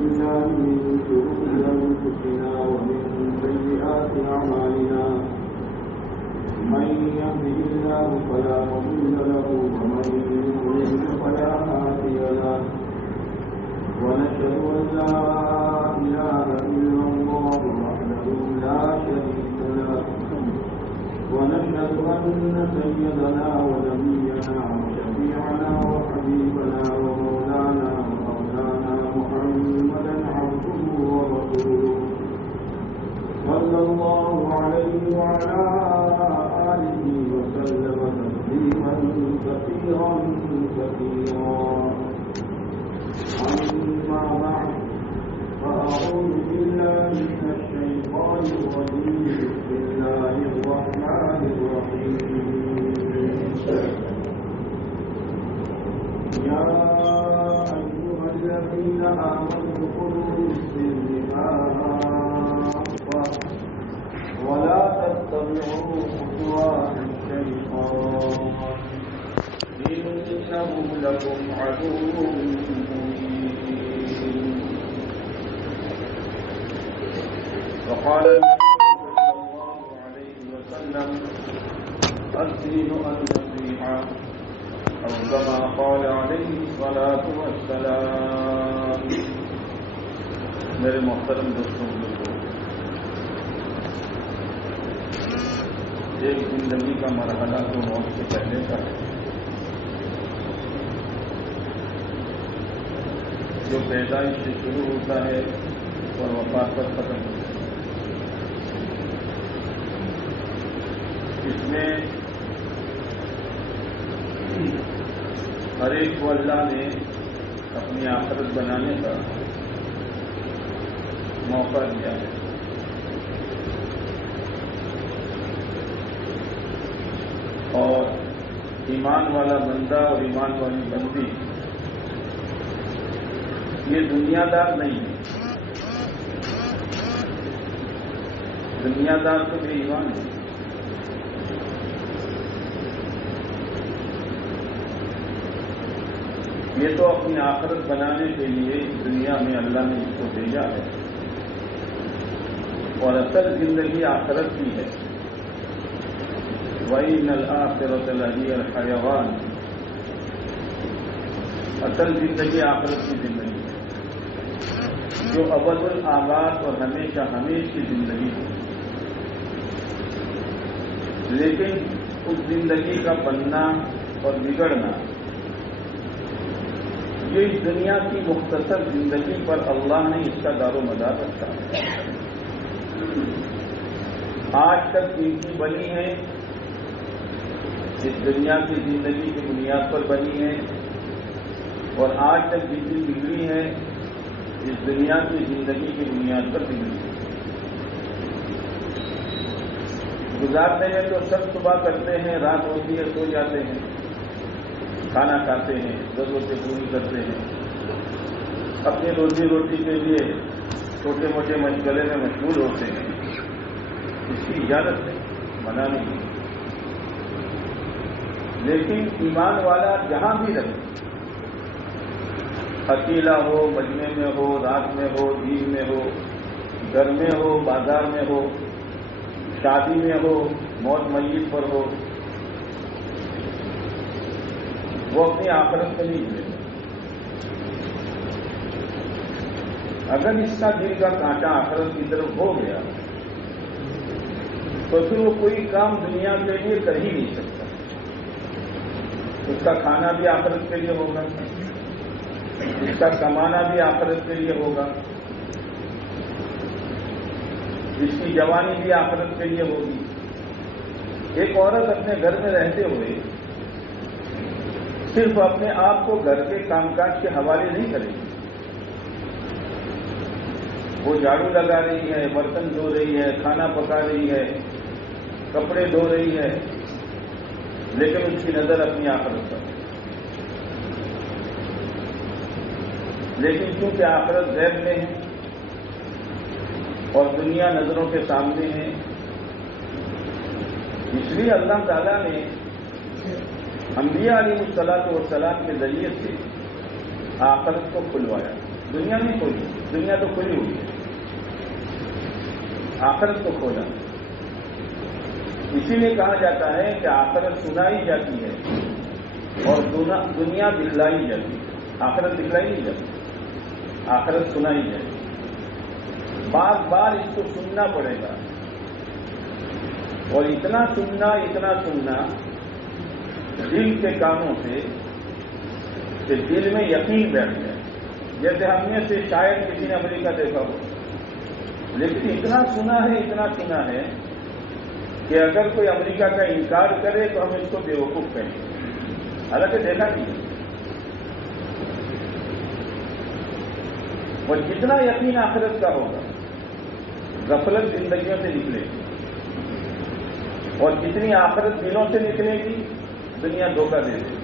بالله من شرور أنفسنا ومن سيئات أعمالنا من يهده الله فلا مضل له ومن يضلل فلا هادي له ونشهد أن لا إله إلا الله وحده لا شريك له ونشهد أن سيدنا ونبينا وشفيعنا وحبيبنا ومولانا محمدا عبده ورسوله صلى الله عليه وعلى آله وسلم تسليما كثيرا أما بعد فأعوذ بالله من الشيطان الرجيم بسم الله الرحمن الرحيم يا أيها الذين آمنوا ادخلوا بالسلم كافة ولا تتبعوا خطوات الشيطان إنه لكم عدو مبين. وقال النبي صلى الله عليه وسلم الدين النصيحة أو كما قال عليه الصلاة والسلام. میرے محترم دوستوں بزرگوں، ایک زندگی کا مرحلہ تو موت سے پہلے کا ہے جو پیدائش سے شروع ہوتا ہے اور وفات پر ختم ہوتا ہے. اس میں ہر ایک کو اللہ نے اپنی آخرت بنانے کا موقع دیا ہے. اور ایمان والا بندہ اور ایمان والی بندی یہ دنیا دار نہیں ہے. دنیا دار تو بے ایمان ہے. یہ تو اپنی آخرت بنانے کے لیے دنیا میں اللہ نے اس کو بھیجا ہے اور اصل زندگی آخرت کی ہے. وَإِنَّ الْآخِرَةَ لَهِيَ الْحَيَوَانُ. اصل زندگی آخرت کی زندگی ہے جو ابد الآباد اور ہمیشہ کی زندگی ہے. لیکن اس زندگی کا بننا اور بگڑنا یہ اس دنیا کی مختصر زندگی پر اللہ نے اس کا دار و مدار رکھا ہے. آج تک قیمتی بنی ہے اس دنیا کی زندگی کی بنیاد پر بنی ہے اور آج تک جتنی بگڑی ہے اس دنیا کی زندگی کی بنیاد پر بگڑی ہے. گزارنے میں تو سب صبح کرتے ہیں، رات ہوتی ہے سو جاتے ہیں، کھانا کھاتے ہیں، ضرورتیں پوری کرتے ہیں، اپنی روزی روٹی کے لیے چھوٹے موٹے مشغلے میں مشغول ہوتے ہیں. اس کی اجازت ہے، منع نہیں. لیکن ایمان والا جہاں بھی رہے، اکیلا ہو، مجمع میں ہو، رات میں ہو، دین میں ہو، گھر میں ہو، بازار میں ہو، شادی میں ہو، موت میت پر ہو، وہ اپنی آخرت سے نہیں جڑے. اگر اس کا دل کا کانٹا آخرت کی طرف ہو گیا تو پھر وہ کوئی کام دنیا کے لیے کر ہی نہیں سکتا. اس کا کھانا بھی آخرت کے لیے ہوگا، اس کا کمانا بھی آخرت کے لیے ہوگا، اس کی جوانی بھی آخرت کے لیے ہوگی. ایک عورت اپنے گھر میں رہتے ہوئے صرف اپنے آپ کو گھر کے کام کاج کے حوالے نہیں کرے گی. وہ جھاڑو لگا رہی ہے، برتن دھو رہی ہے، کھانا پکا رہی ہے، کپڑے دھو رہی ہے، لیکن اس کی نظر اپنی آخرت پر. لیکن چونکہ آخرت غیب میں ہے اور دنیا نظروں کے سامنے ہے، اس لیے اللہ تعالیٰ نے انبیاء علیہ الصلوۃ والسلام کے ذریعے سے آخرت کو کھلوایا. دنیا نہیں کھولی، دنیا تو کھلی ہوئی ہے، آخرت کو کھولا۔ اسی لیے کہا جاتا ہے کہ آخرت سنائی جاتی ہے اور دنیا دکھلائی جاتی ہے۔ آخرت دکھلائی نہیں جاتی، آخرت سنائی جاتی ہے۔ بار بار اس کو سننا پڑے گا، اور اتنا سننا دل کے کانوں سے کہ دل میں یقین بیٹھ جائے۔ جیسے ہم میں سے شاید کسی نے امریکہ دیکھا ہو، لیکن اتنا سنا ہے کہ اگر کوئی امریکہ کا انکار کرے تو ہم اس کو بیوقوف کہیں گے، حالانکہ دیکھا نہیں۔ اور جتنا یقین آخرت کا ہوگا، غفلت زندگیوں سے نکلے گی، اور جتنی آخرت دلوں سے نکلے گی دنیا دھوکہ دے دے گی۔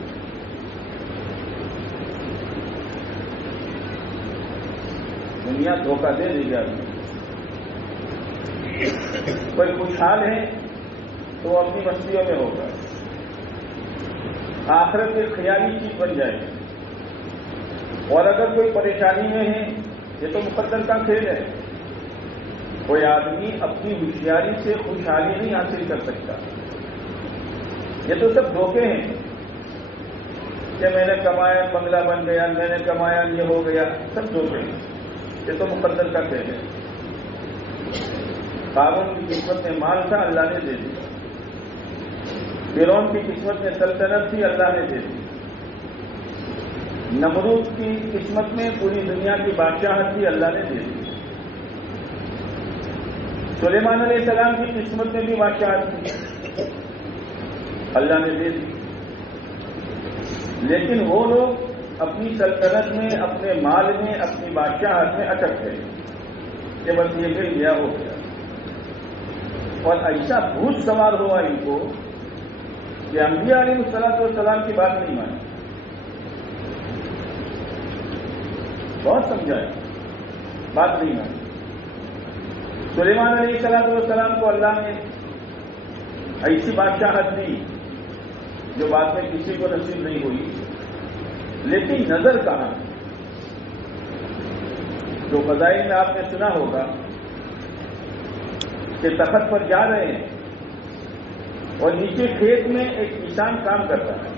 دنیا دھوکہ دے دے گی آدمی۔ کوئی خوشحال ہے تو وہ اپنی مستیوں میں ہوگا، آخرت ایک خیالی چیز بن جائے گی۔ اور اگر کوئی پریشانی میں ہے، یہ تو مقدر کا کھیل ہے، کوئی آدمی اپنی ہوشیاری سے خوشحالی نہیں حاصل کر سکتا۔ یہ تو سب دھوکے ہیں کہ میں نے کمایا بنگلہ بن گیا، میں نے کمایا یہ ہو گیا، سب دھوکے ہیں۔ یہ تو مقدر کا کھیل ہے۔ قارون کی قسمت میں مال تھا، اللہ نے دے دیا۔ فرعون کی قسمت میں سلطنت تھی، اللہ نے دے دی۔ نمرود کی قسمت میں پوری دنیا کی بادشاہت تھی، اللہ نے دے دی۔ سلیمان علیہ السلام کی قسمت میں بھی بادشاہت تھی، اللہ نے دے دی۔ لیکن وہ لوگ اپنی سلطنت میں، اپنے مال میں، اپنی بادشاہت میں اٹک گئے کہ بس یہ مل گیا، ہو گیا۔ اور ایسا بھوت سوار ہوا ان کو کہ انبیاء علیہ السلام کی بات نہیں مانی، بہت سمجھایا، بات نہیں مانی۔ سلیمان علیہ السلام کو اللہ نے ایسی بادشاہت دی جو بعد میں کسی کو نصیب نہیں ہوئی، لیکن نظر کہاں؟ جو فضائل میں آپ نے سنا ہوگا کہ تخت پر جا رہے ہیں اور نیچے کھیت میں ایک کسان کام کرتا ہے۔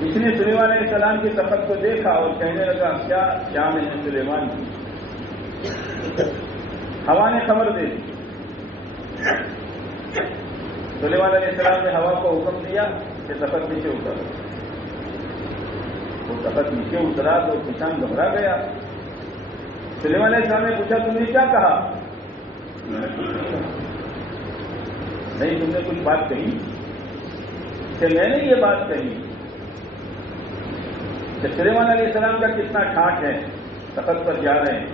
جس نے سلیمان علیہ السلام کے تخت کو دیکھا اور کہنے لگا کیا شام ہے سلیمان کی، ہوا نے خبر دے دی۔ سلیمان علیہ السلام نے ہوا کو حکم دیا کہ تخت نیچے اتر۔ وہ تخت نیچے اترا تو کسان گھبرا گیا۔ سلیمان علیہ السلام نے پوچھا تم نے کیا کہا؟ نہیں، تم نے کچھ بات کہی؟ کہ میں نے یہ بات کہی کہ سلیمان علیہ السلام کا کتنا ٹھاٹ ہے، تخت پر جا رہے ہیں۔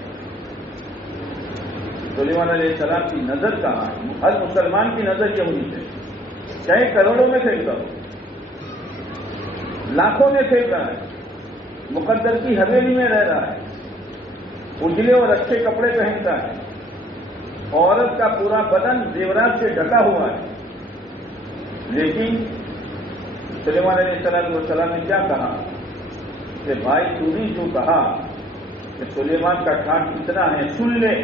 سلیمان علیہ السلام کی نظر کہاں ہے؟ ہر مسلمان کی نظر یہ ہونی چاہیے، چاہے کروڑوں میں پھینکتا ہو، لاکھوں میں پھینک رہا ہے، مقدر کی حویلی میں رہ رہا ہے، اجلے اور اچھے کپڑے پہنتا ہے، عورت کا پورا بدن زیورات سے ڈھکا ہوا ہے، لیکن سلیمان علیہ السلام نے کیا کہا کہ بھائی تو نے جو کہا کہ سلیمان کا ٹھاٹ کتنا ہے سن لے،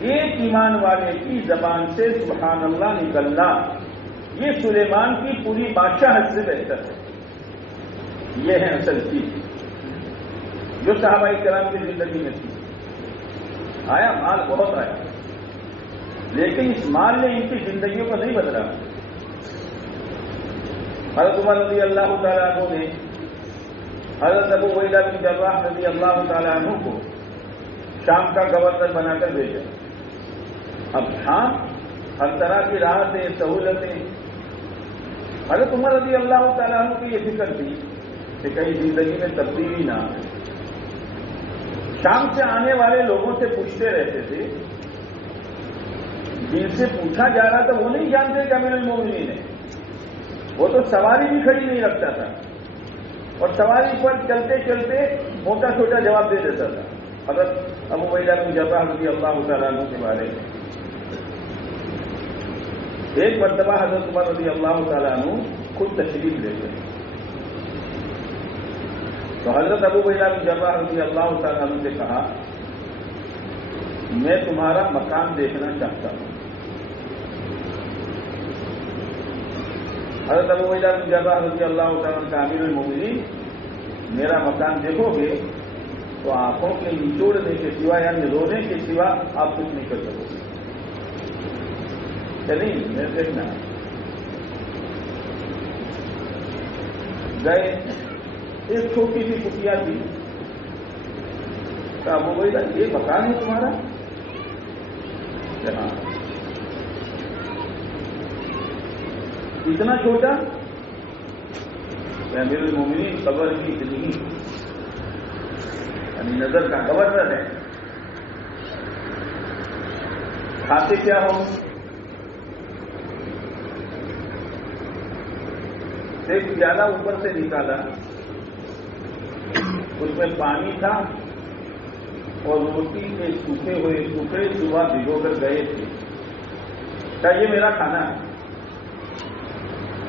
ایک ایمان والے کی زبان سے سبحان اللہ نکلنا یہ سلیمان کی پوری بادشاہت سے بہتر ہے۔ یہ ہے اصل چیز جو صحابہ کرام کی زندگی میں تھی۔ آیا مال بہت آیا، لیکن اس مال نے ان کی زندگیوں کو نہیں بدلا۔ حضرت عمر رضی اللہ تعالیٰ عنہ نے حضرت ابو عبیدہ بن جراح رضی اللہ تعالیٰ عنہ کو شام کا گورنر بنا کر بھیجا۔ اب شام ہر طرح کی راحتیں، سہولتیں، حضرت عمر رضی اللہ تعالیٰ عنہ کی یہ فکر تھی کہ کہیں زندگی میں تبدیلی نہ آئے۔ شام سے آنے والے لوگوں سے پوچھتے رہتے تھے، جن سے پوچھا جا رہا تھا وہ نہیں جانتے کہ امیر المومنین ہے، وہ تو سواری بھی کھڑی نہیں رکھتا تھا اور سواری پر چلتے چلتے موٹا چھوٹا جواب دے دیتا تھا حضرت ابو عبیدہ بن جراح رضی اللہ تعالیٰ عنہ کے بارے میں۔ ایک مرتبہ حضرت عمر رضی اللہ تعالیٰ عنہ خود تشریف لیتے ہیں تو حضرت ابو عبیدہ بن جراح رضی اللہ تعالیٰ عنہ سے کہا میں تمہارا مکان دیکھنا چاہتا ہوں. حضرت ابو عبیدہ بن جراح رضی اللہ تعالیٰ عنہ کا امیر المومنین میرا مکان دیکھو گے تو آنکھوں کے نچوڑنے کے سوا یعنی رونے کے سوا آپ کچھ نہیں کر سکو گے. نہیں میں دیکھنا گئے ایک چھوٹی سی کٹیا تھی. کہا ابو عبیدہ یہ مکان ہے تمہارا؟ ہاں. اتنا چھوٹا؟ امیر المومنین قبر کی اتنی یعنی نظر کا گورنر ہے. کھاتے کیا ہو؟ ایک پیالہ اوپر سے نکالا, اس میں پانی تھا اور روٹی کے سوکھے ہوئے ٹکڑے صبح بھگو کر گئے تھے. کیا یہ میرا کھانا ہے؟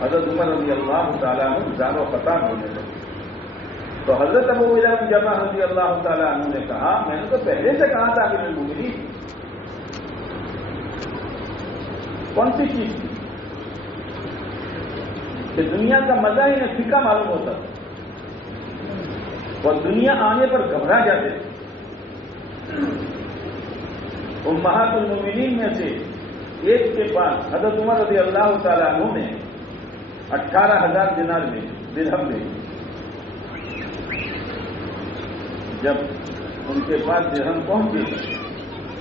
حضرت عمر رضی اللہ تعالیٰ عنہ جان و قطار ہونے لگے. تو حضرت ابو عبیدہ بن جراح رضی اللہ تعالیٰ عنہ نے کہا میں نے تو پہلے سے کہا تھا کہ میں بھولی. کون سی چیز تھی کہ دنیا کا مزہ ہی انہیں پھیکا معلوم ہوتا تھا اور دنیا آنے پر گھبرا جاتے تھے. امہات المومنین میں سے ایک کے پاس حضرت عمر رضی اللہ تعالیٰ عنہ نے 18,000 دینار میں درہم میں. جب ان کے پاس درہم پہنچے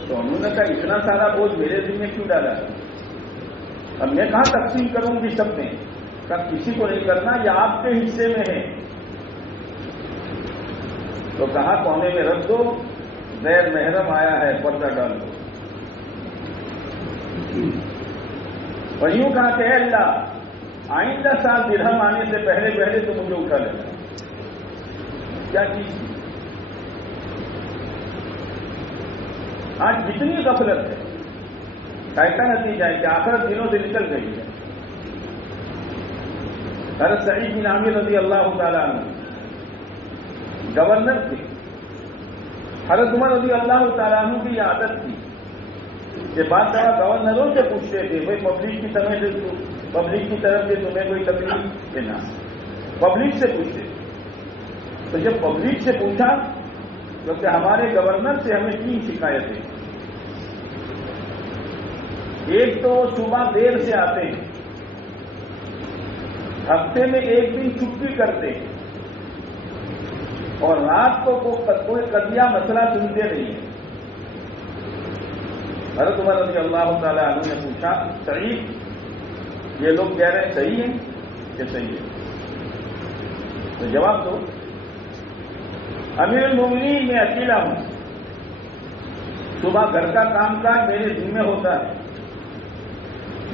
تو انہوں نے کہا اتنا سارا بوجھ میرے دل میں کیوں ڈالا ہے؟ اب میں کہاں تقسیم کروں گی سب میں؟ کہا کسی کو نہیں کرنا, یہ آپ کے حصے میں ہے. تو کہا کونے میں رکھ دو, غیر محرم آیا ہے پردہ ڈال دو. اور یوں کہا کہ اے اللہ آئندہ سال درہم آنے سے پہلے پہلے تو مجھے اٹھا لینا. کیا چیز تھی؟ آج جتنی غفلت ہے ایسا نتیجہ ہے کہ آخرت دنوں سے نکل گئی ہے. حضرت سعید بن عامر رضی اللہ تعالیٰ عنہ گورنر تھے. حضرت عمر رضی اللہ تعالیٰ عنہ کی یہ عادت تھی کہ بعض دفعہ گورنروں سے پوچھتے تھے بھائی پبلک کی طرف سے تمہیں کوئی تکلیف دینا, پبلک سے پوچھتے. تو جب پبلک سے پوچھا کیونکہ ہمارے گورنر سے ہمیں 3 شکایتیں. ایک تو صبح دیر سے آتے ہیں, ہفتے میں ایک دن چھٹی کرتے ہیں, اور رات کو کوئی قضیہ مسئلہ سنتے نہیں ہیں. حضرت عمر رضی اللہ تعالیٰ عنہ نے پوچھا سعید یہ لوگ کہہ رہے ہیں صحیح ہے کہ صحیح ہے؟ تو جواب دو. امیر المومنین میں اکیلا ہوں, صبح گھر کا کام کاج میرے ذمہ ہوتا ہے,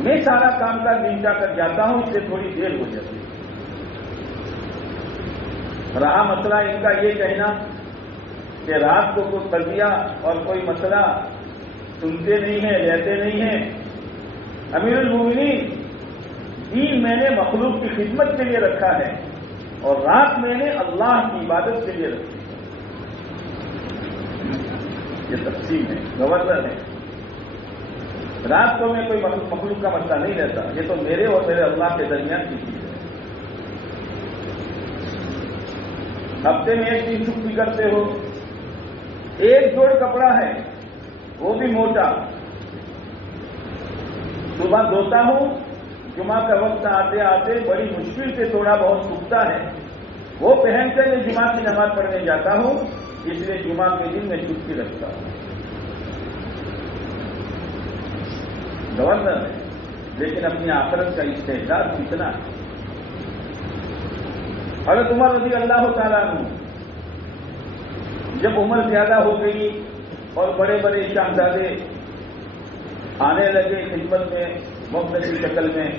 میں سارا کام کاج نمٹا کر جاتا ہوں, اس سے تھوڑی دیر ہو جاتی ہے. رہا مسئلہ ان کا یہ کہنا کہ رات کو کوئی قضیہ اور کوئی مسئلہ سنتے نہیں ہیں, لیتے نہیں ہیں. امیر المومنین دین میں نے مخلوق کی خدمت کے لیے رکھا ہے اور رات میں نے اللہ کی عبادت کے لیے رکھی. یہ تقسیم ہے, گورنر ہے. رات کو میں کوئی مخلوق کا مسئلہ نہیں رہتا, یہ تو میرے اور میرے اللہ کے درمیان کی چیز ہے. ہفتے میں ایک دن چھٹی کرتے ہو, ایک جوڑ کپڑا ہے وہ بھی موٹا, صبح دھوتا ہوں, جمعہ کا وقت آتے آتے بڑی مشکل سے تھوڑا بہت سوکھتا ہے, وہ پہن کر میں جمعہ کی نماز پڑھنے جاتا ہوں, اس لیے جمعہ کے دن میں چھٹی رکھتا ہوں. گورنر ہے لیکن اپنی آخرت کا استحصال کتنا ہے. حضرت عمر رضی اللہ تعالیٰ عنہ جب عمر زیادہ ہو گئی اور بڑے بڑے شہزادے آنے لگے خدمت میں مختلف شکل میں,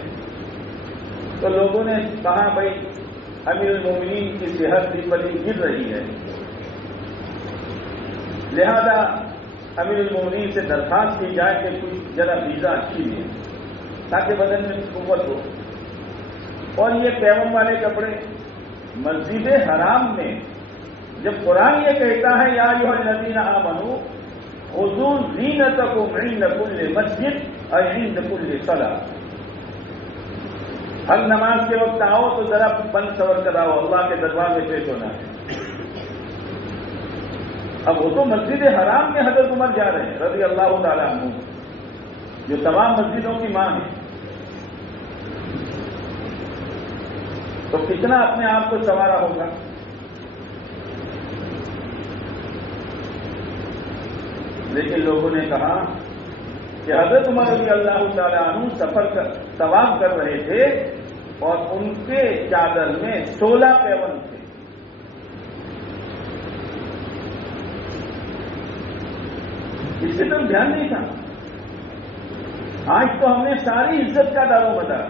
تو لوگوں نے کہا بھائی امیر المومنین کی صحت بھی بڑی گر رہی ہے, لہذا امیر المومنین سے درخواست کی جائے کہ کچھ ذرا ویزا اچھی لے تاکہ بدن میں قوت ہو. اور یہ پیون والے کپڑے مسجد حرام میں جب قرآن یہ کہتا ہے یا ایھا الذین آمنوا خذوا زینتکم عند کل مسجد اور عند کل صلاۃ، ہر نماز کے وقت آؤ تو ذرا بند سور کر آؤ، اللہ کے دربار میں پیش ہونا ہے۔ اب وہ تو مسجد حرام میں حضرت عمر جا رہے ہیں رضی اللہ تعالیٰ عنہ، جو تمام مسجدوں کی ماں ہے، تو کتنا اپنے آپ کو سنوارا ہوگا۔ لیکن لوگوں نے کہا کہ حضرت عمر رضی اللہ تعالیٰ عنہ سفر کر طواف کر رہے تھے اور ان کے چادر میں 16 پیون تھے۔ اس کی طرف دھیان نہیں تھا۔ آج تو ہم نے ساری عزت کا دار و مدار،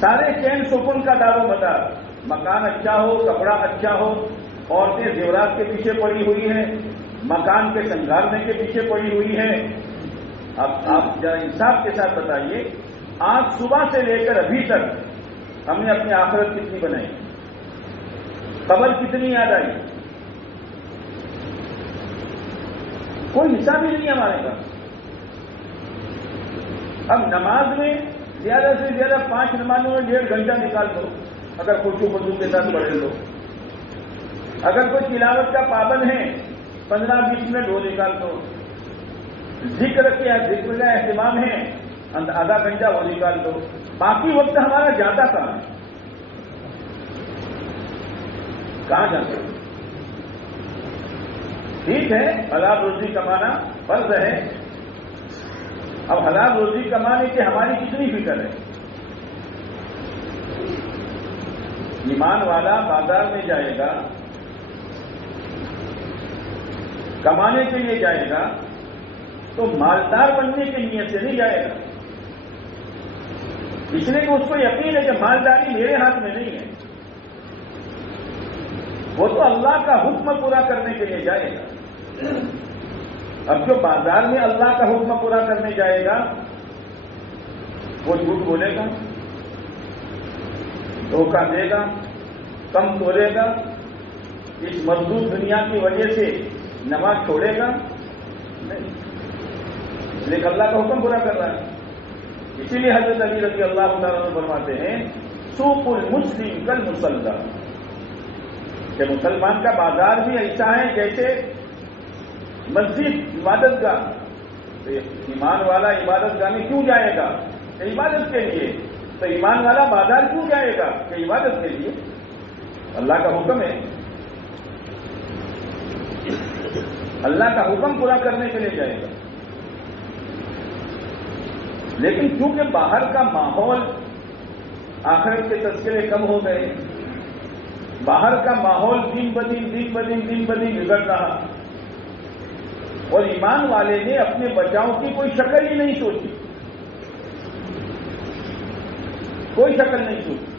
سارے چین سکون کا دار و مدار، مکان اچھا ہو، کپڑا اچھا ہو، عورتیں زیورات کے پیچھے پڑی ہوئی ہیں، مکان کے سنگارنے کے پیچھے پڑی ہوئی ہیں۔ اب آپ ذرا انصاف کے ساتھ بتائیے، آج صبح سے لے کر ابھی تک ہم نے اپنی آخرت کتنی بنائی، قبر کتنی یاد آئی؟ کوئی حساب ہی نہیں ہے ہمارے پاس۔ اب نماز میں زیادہ سے زیادہ 5 نمازوں میں 1.5 گھنٹہ نکال دو، اگر خوشو خضوع کے ساتھ پڑھے لو۔ اگر کوئی تلاوت کا پابند ہے 15-20 منٹ وہ نکال دو۔ ذکر کا اہتمام ہے آدھا گھنٹہ وہ نکال دو۔ باقی وقت ہمارا جاتا کہاں ہے؟ کہاں جاتا ہے؟ ٹھیک ہے حلال روزی کمانا فرض ہے، اب حلال روزی کمانے کی ہماری کتنی فکر ہے؟ ایمان والا بازار میں جائے گا، کمانے کے لیے جائے گا تو مالدار بننے کی نیت سے نہیں جائے گا، اس لیے کہ اس کو یقین ہے کہ مالداری میرے ہاتھ میں نہیں ہے، وہ تو اللہ کا حکم پورا کرنے کے لیے جائے گا۔ اب جو بازار میں اللہ کا حکم پورا کرنے جائے گا وہ جھوٹ بولے گا، دھوکہ دے گا، کم تولے گا، اس مردود دنیا کی وجہ سے نماز چھوڑے گا نہیں، لیکن اللہ کا حکم پورا کر رہا ہے۔ اسی لیے حضرت علی رضی اللہ تعالیٰ عنہ فرماتے ہیں سوق المسلم کالمصلی، کہ مسلمان کا بازار بھی ایسا ہے جیسے مسجد عبادت گاہ۔ ایمان والا عبادت گاہ میں کیوں جائے گا؟ کہ عبادت کے لیے۔ تو ایمان والا بازار کیوں جائے گا؟ کہ عبادت کے لیے، اللہ کا حکم ہے، اللہ کا حکم پورا کرنے کے لیے جائے گا۔ لیکن کیونکہ باہر کا ماحول آخرت کے تذکرے کم ہو گئے، باہر کا ماحول دن بدن بگڑ رہا، اور ایمان والے نے اپنے بچاؤ کی کوئی شکل ہی نہیں سوچی، کوئی شکل نہیں سوچی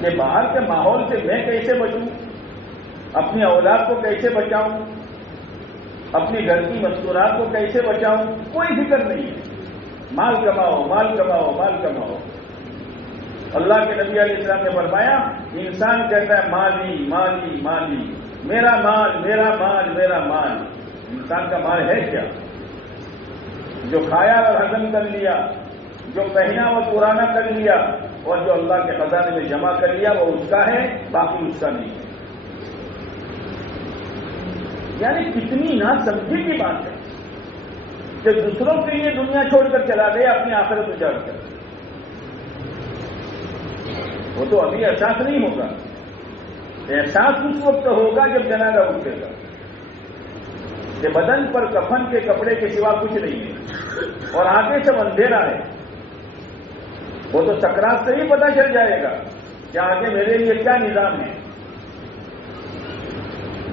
کہ باہر کے ماحول سے میں کیسے بچوں، اپنی اولاد کو کیسے بچاؤں، اپنی گھر کی مستورات کو کیسے بچاؤں، کوئی فکر نہیں ہے۔ مال کماؤ، مال کماؤ، مال کماؤ۔ اللہ کے نبی علیہ السلام نے فرمایا انسان کہتا ہے مالی مالی مالی، میرا مال میرا مال میرا مال۔ انسان کا مال ہے کیا؟ جو کھایا اور ہضم کر لیا، جو پہنا اور پرانا کر لیا، اور جو اللہ کے خزانے میں جمع کر لیا وہ اس کا ہے، باقی اس کا نہیں ہے۔ یعنی کتنی نا سمجھی کی بات ہے کہ دوسروں کے لیے دنیا چھوڑ کر چلا گیا، اپنی آخرت اجاڑ کر۔ وہ تو ابھی احساس نہیں ہوگا، احساس اس وقت ہوگا جب جنازہ اٹھے گا کہ بدن پر کفن کے کپڑے کے سوا کچھ نہیں ہے اور آگے سب اندھیرا ہے۔ وہ تو سکرات سے ہی پتہ چل جائے گا کہ آگے میرے لیے کیا نظام ہے۔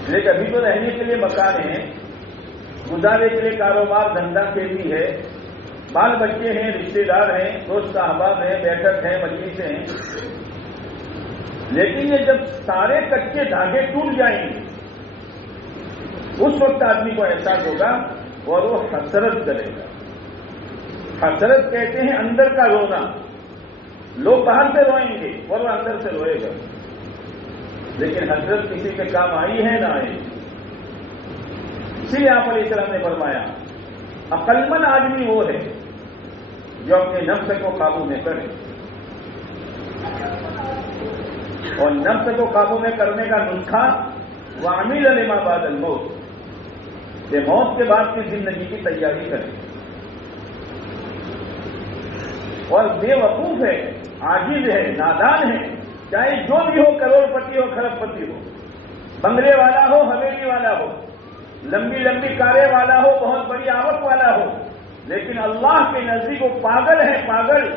لیکن ابھی تو رہنے کے لیے مکان ہے، گزارے کے لیے کاروبار دھندا کھیتی ہے، بال بچے ہیں، رشتے دار ہیں، دوست احباب ہیں، بیٹھک ہیں، مجلسیں ہیں۔ لیکن یہ جب سارے کچے دھاگے ٹوٹ جائیں گے اس وقت آدمی کو احساس ہوگا اور وہ حسرت کرے گا۔ حسرت کہتے ہیں اندر کا رونا، لوگ باہر سے روئیں گے اور وہ اندر سے روئے گا۔ لیکن حضرت کسی کے کام آئی ہے نہ آئی. اسی لیے آپ علیہ السلام نے فرمایا عقلمند آدمی وہ ہے جو اپنے نفس کو قابو میں کرے. اور نفس کو قابو میں کرنے کا نسخہ وعمل لما بعد الموت، کہ موت کے بعد کی زندگی کی تیاری کرے. اور بے وقوف ہے، عاجز ہے، نادان ہے، چاہے جو بھی ہو، کروڑ پتی ہو، کھرب پتی ہو، بنگلے والا ہو، حویلی والا ہو، لمبی لمبی کاریں والا ہو، بہت بڑی آمد والا ہو، لیکن اللہ کے نزدیک وہ پاگل ہے، پاگل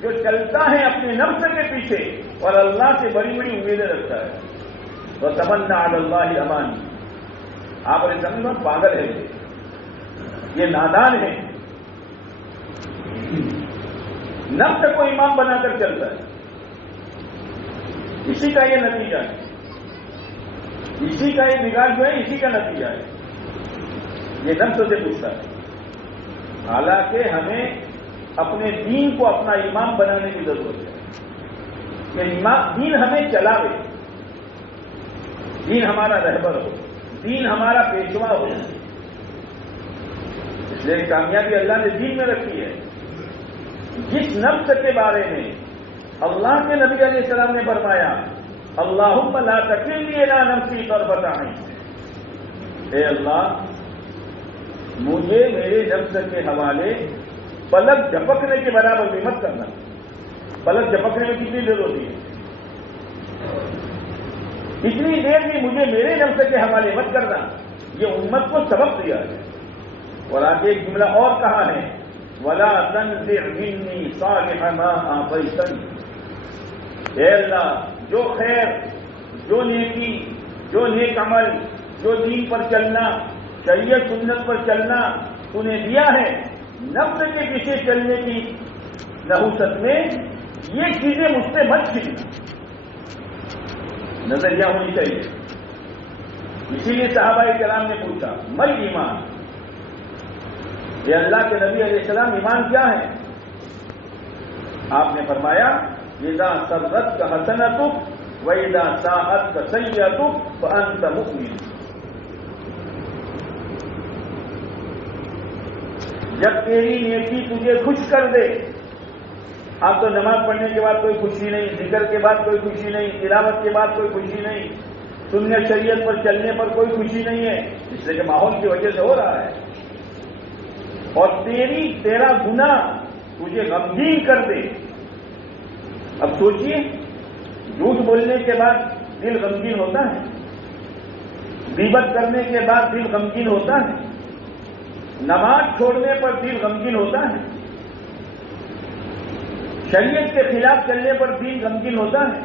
جو چلتا ہے اپنے نفس کے پیچھے اور اللہ سے بڑی بڑی امیدیں رکھتا ہے. تو تمنا علی اللہ امانی، آپ اور سمجھو پاگل ہے، یہ نادان ہے، نفس کو امام بنا کر چلتا ہے. اسی کا یہ نتیجہ ہے، اسی کا یہ بگاڑ جو ہے اسی کا نتیجہ ہے. یہ نفس سے پوچھتا ہے. حالانکہ ہمیں اپنے دین کو اپنا امام بنانے کی ضرورت ہے کہ دین ہمیں چلاوے، دین ہمارا رہبر ہو، دین ہمارا پیشوا ہو. اس لیے کامیابی اللہ نے دین میں رکھی ہے. جس نفس کے بارے میں اللہ کے نبی علیہ السلام نے فرمایا اللہم لا تکلنی الی نفسی طرفۃ عین، اے اللہ مجھے میرے نفس کے حوالے پلک جھپکنے کے برابر بھی مت کرنا. پلک جھپکنے میں کتنی دیر ہوتی ہے؟ اتنی دیر بھی مجھے میرے نفس کے حوالے مت کرنا. یہ امت کو سبق دیا ہے. اور آگے ایک جملہ اور کہا ہے وَلَا تَنزِعْ مِنِّي صَالِحَ مَا أَعْطَيْتَنِي، اے اللہ جو خیر، جو نیکی، جو نیک عمل، جو دین پر چلنا، شریعت سنت پر چلنا تو نے دیا ہے، نفس کے پیچھے چلنے کی نحوست میں یہ چیزیں مجھ سے مت چھیننا. نظریہ ہونی چاہیے. اسی لیے صحابہ کرام نے پوچھا مل ایمان، یہ اللہ کے نبی علیہ السلام ایمان کیا ہے؟ آپ نے فرمایا اذا سرت کا حسنتک واذا ساءت کا سیئتک فانت مؤمن. جب تیری نیکی تجھے خوش کر دے، اب تو نماز پڑھنے کے بعد کوئی خوشی نہیں، ذکر کے بعد کوئی خوشی نہیں، تلاوت کے بعد کوئی خوشی نہیں، سنت شریعت پر چلنے پر کوئی خوشی نہیں ہے، اس لیے کہ ماحول کی وجہ سے ہو رہا ہے. اور تیرا گناہ تجھے غمگین کر دے. اب سوچئے جھوٹ بولنے کے بعد دل غمگین ہوتا ہے، غیبت کرنے کے بعد دل غمگین ہوتا ہے، نماز چھوڑنے پر دل غمگین ہوتا ہے، شریعت کے خلاف چلنے پر دل غمگین ہوتا ہے،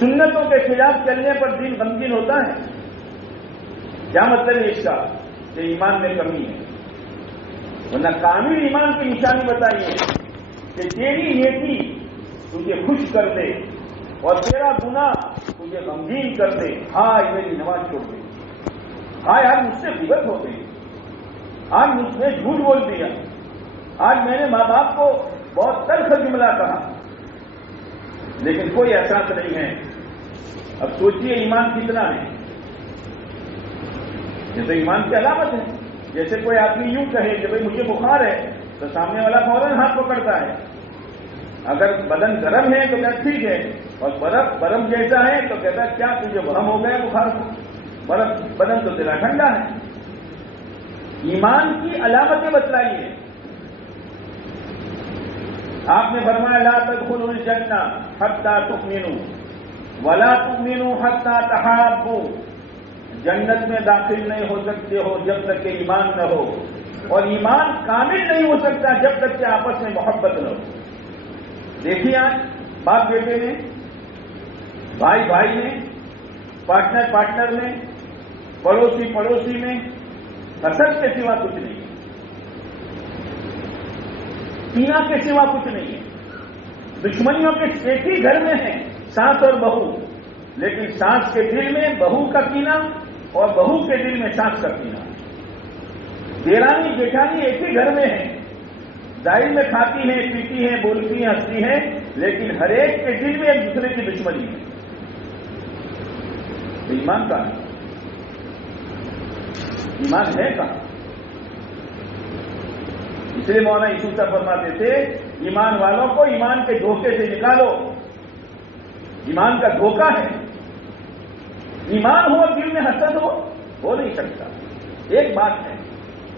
سنتوں کے خلاف چلنے پر دل غمگین ہوتا ہے. کیا مطلب ہے اس کا؟ کہ ایمان میں کمی ہے. ورنہ کامل ایمان کی نشانی بتائیے کہ تیری نیکی تجھے خوش کر دے اور تیرا گناہ تجھے غمگین کر دے. ہائے میری نماز چھوڑ دی، ہائے آج مجھ سے غیبت ہو گئی، آج مجھ نے جھوٹ بول دیا، آج میں نے ماں باپ کو بہت تلخ جملہ کہا، لیکن کوئی احساس نہیں ہے. اب سوچئے ایمان کتنا ہے. یہ تو ایمان کی علامت ہے. جیسے کوئی آدمی یوں کہے کہ بھائی مجھے بخار ہے تو سامنے والا فوراً ہاتھ پکڑتا ہے. اگر بدن گرم ہے تو کہتا ٹھیک ہے، اور برف جیسا ہے تو کہتا ہے کیا تجھے برہم ہو گیا بخار کو، بدن تو تیرا ٹھنڈا ہے. ایمان کی علامتیں بتلائیے. آپ نے فرمایا لا تدخلوا الجنہ حتی تؤمنوا ولا تؤمنوا حتی تحابوا، جنت میں داخل نہیں ہو سکتے ہو جب تک کہ ایمان نہ ہو، اور ایمان کامل نہیں ہو سکتا جب تک کہ آپس میں محبت نہ ہو. دیکھیے آج باپ بیٹے میں، بھائی بھائی میں، پارٹنر میں، پڑوسی میں حسد کے سوا کچھ نہیں ہے، کینہ کے سوا کچھ نہیں ہے. دشمنیوں کے ایک ہی گھر میں ہیں ساس اور بہو، لیکن ساس کے دل میں بہو کا کینہ اور بہو کے دل میں ساس کا کینہ. دیرانی جیٹھانی ایک ہی گھر میں ہیں، ظاہر میں کھاتی ہیں، پیتی ہیں، بولتی ہیں، ہنستی ہیں، لیکن ہر ایک کے دل میں ایک دوسرے کی دشمنی ہے. تو ایمان کہاں ہے؟ ایمان ہے کہاں؟ اس لیے مولانا یوسف صاحب فرماتے تھے ایمان والوں کو ایمان کے دھوکے سے نکالو. ایمان کا دھوکہ ہے. ایمان ہو اور دل میں حسد ہو نہیں سکتا. ایک بات ہے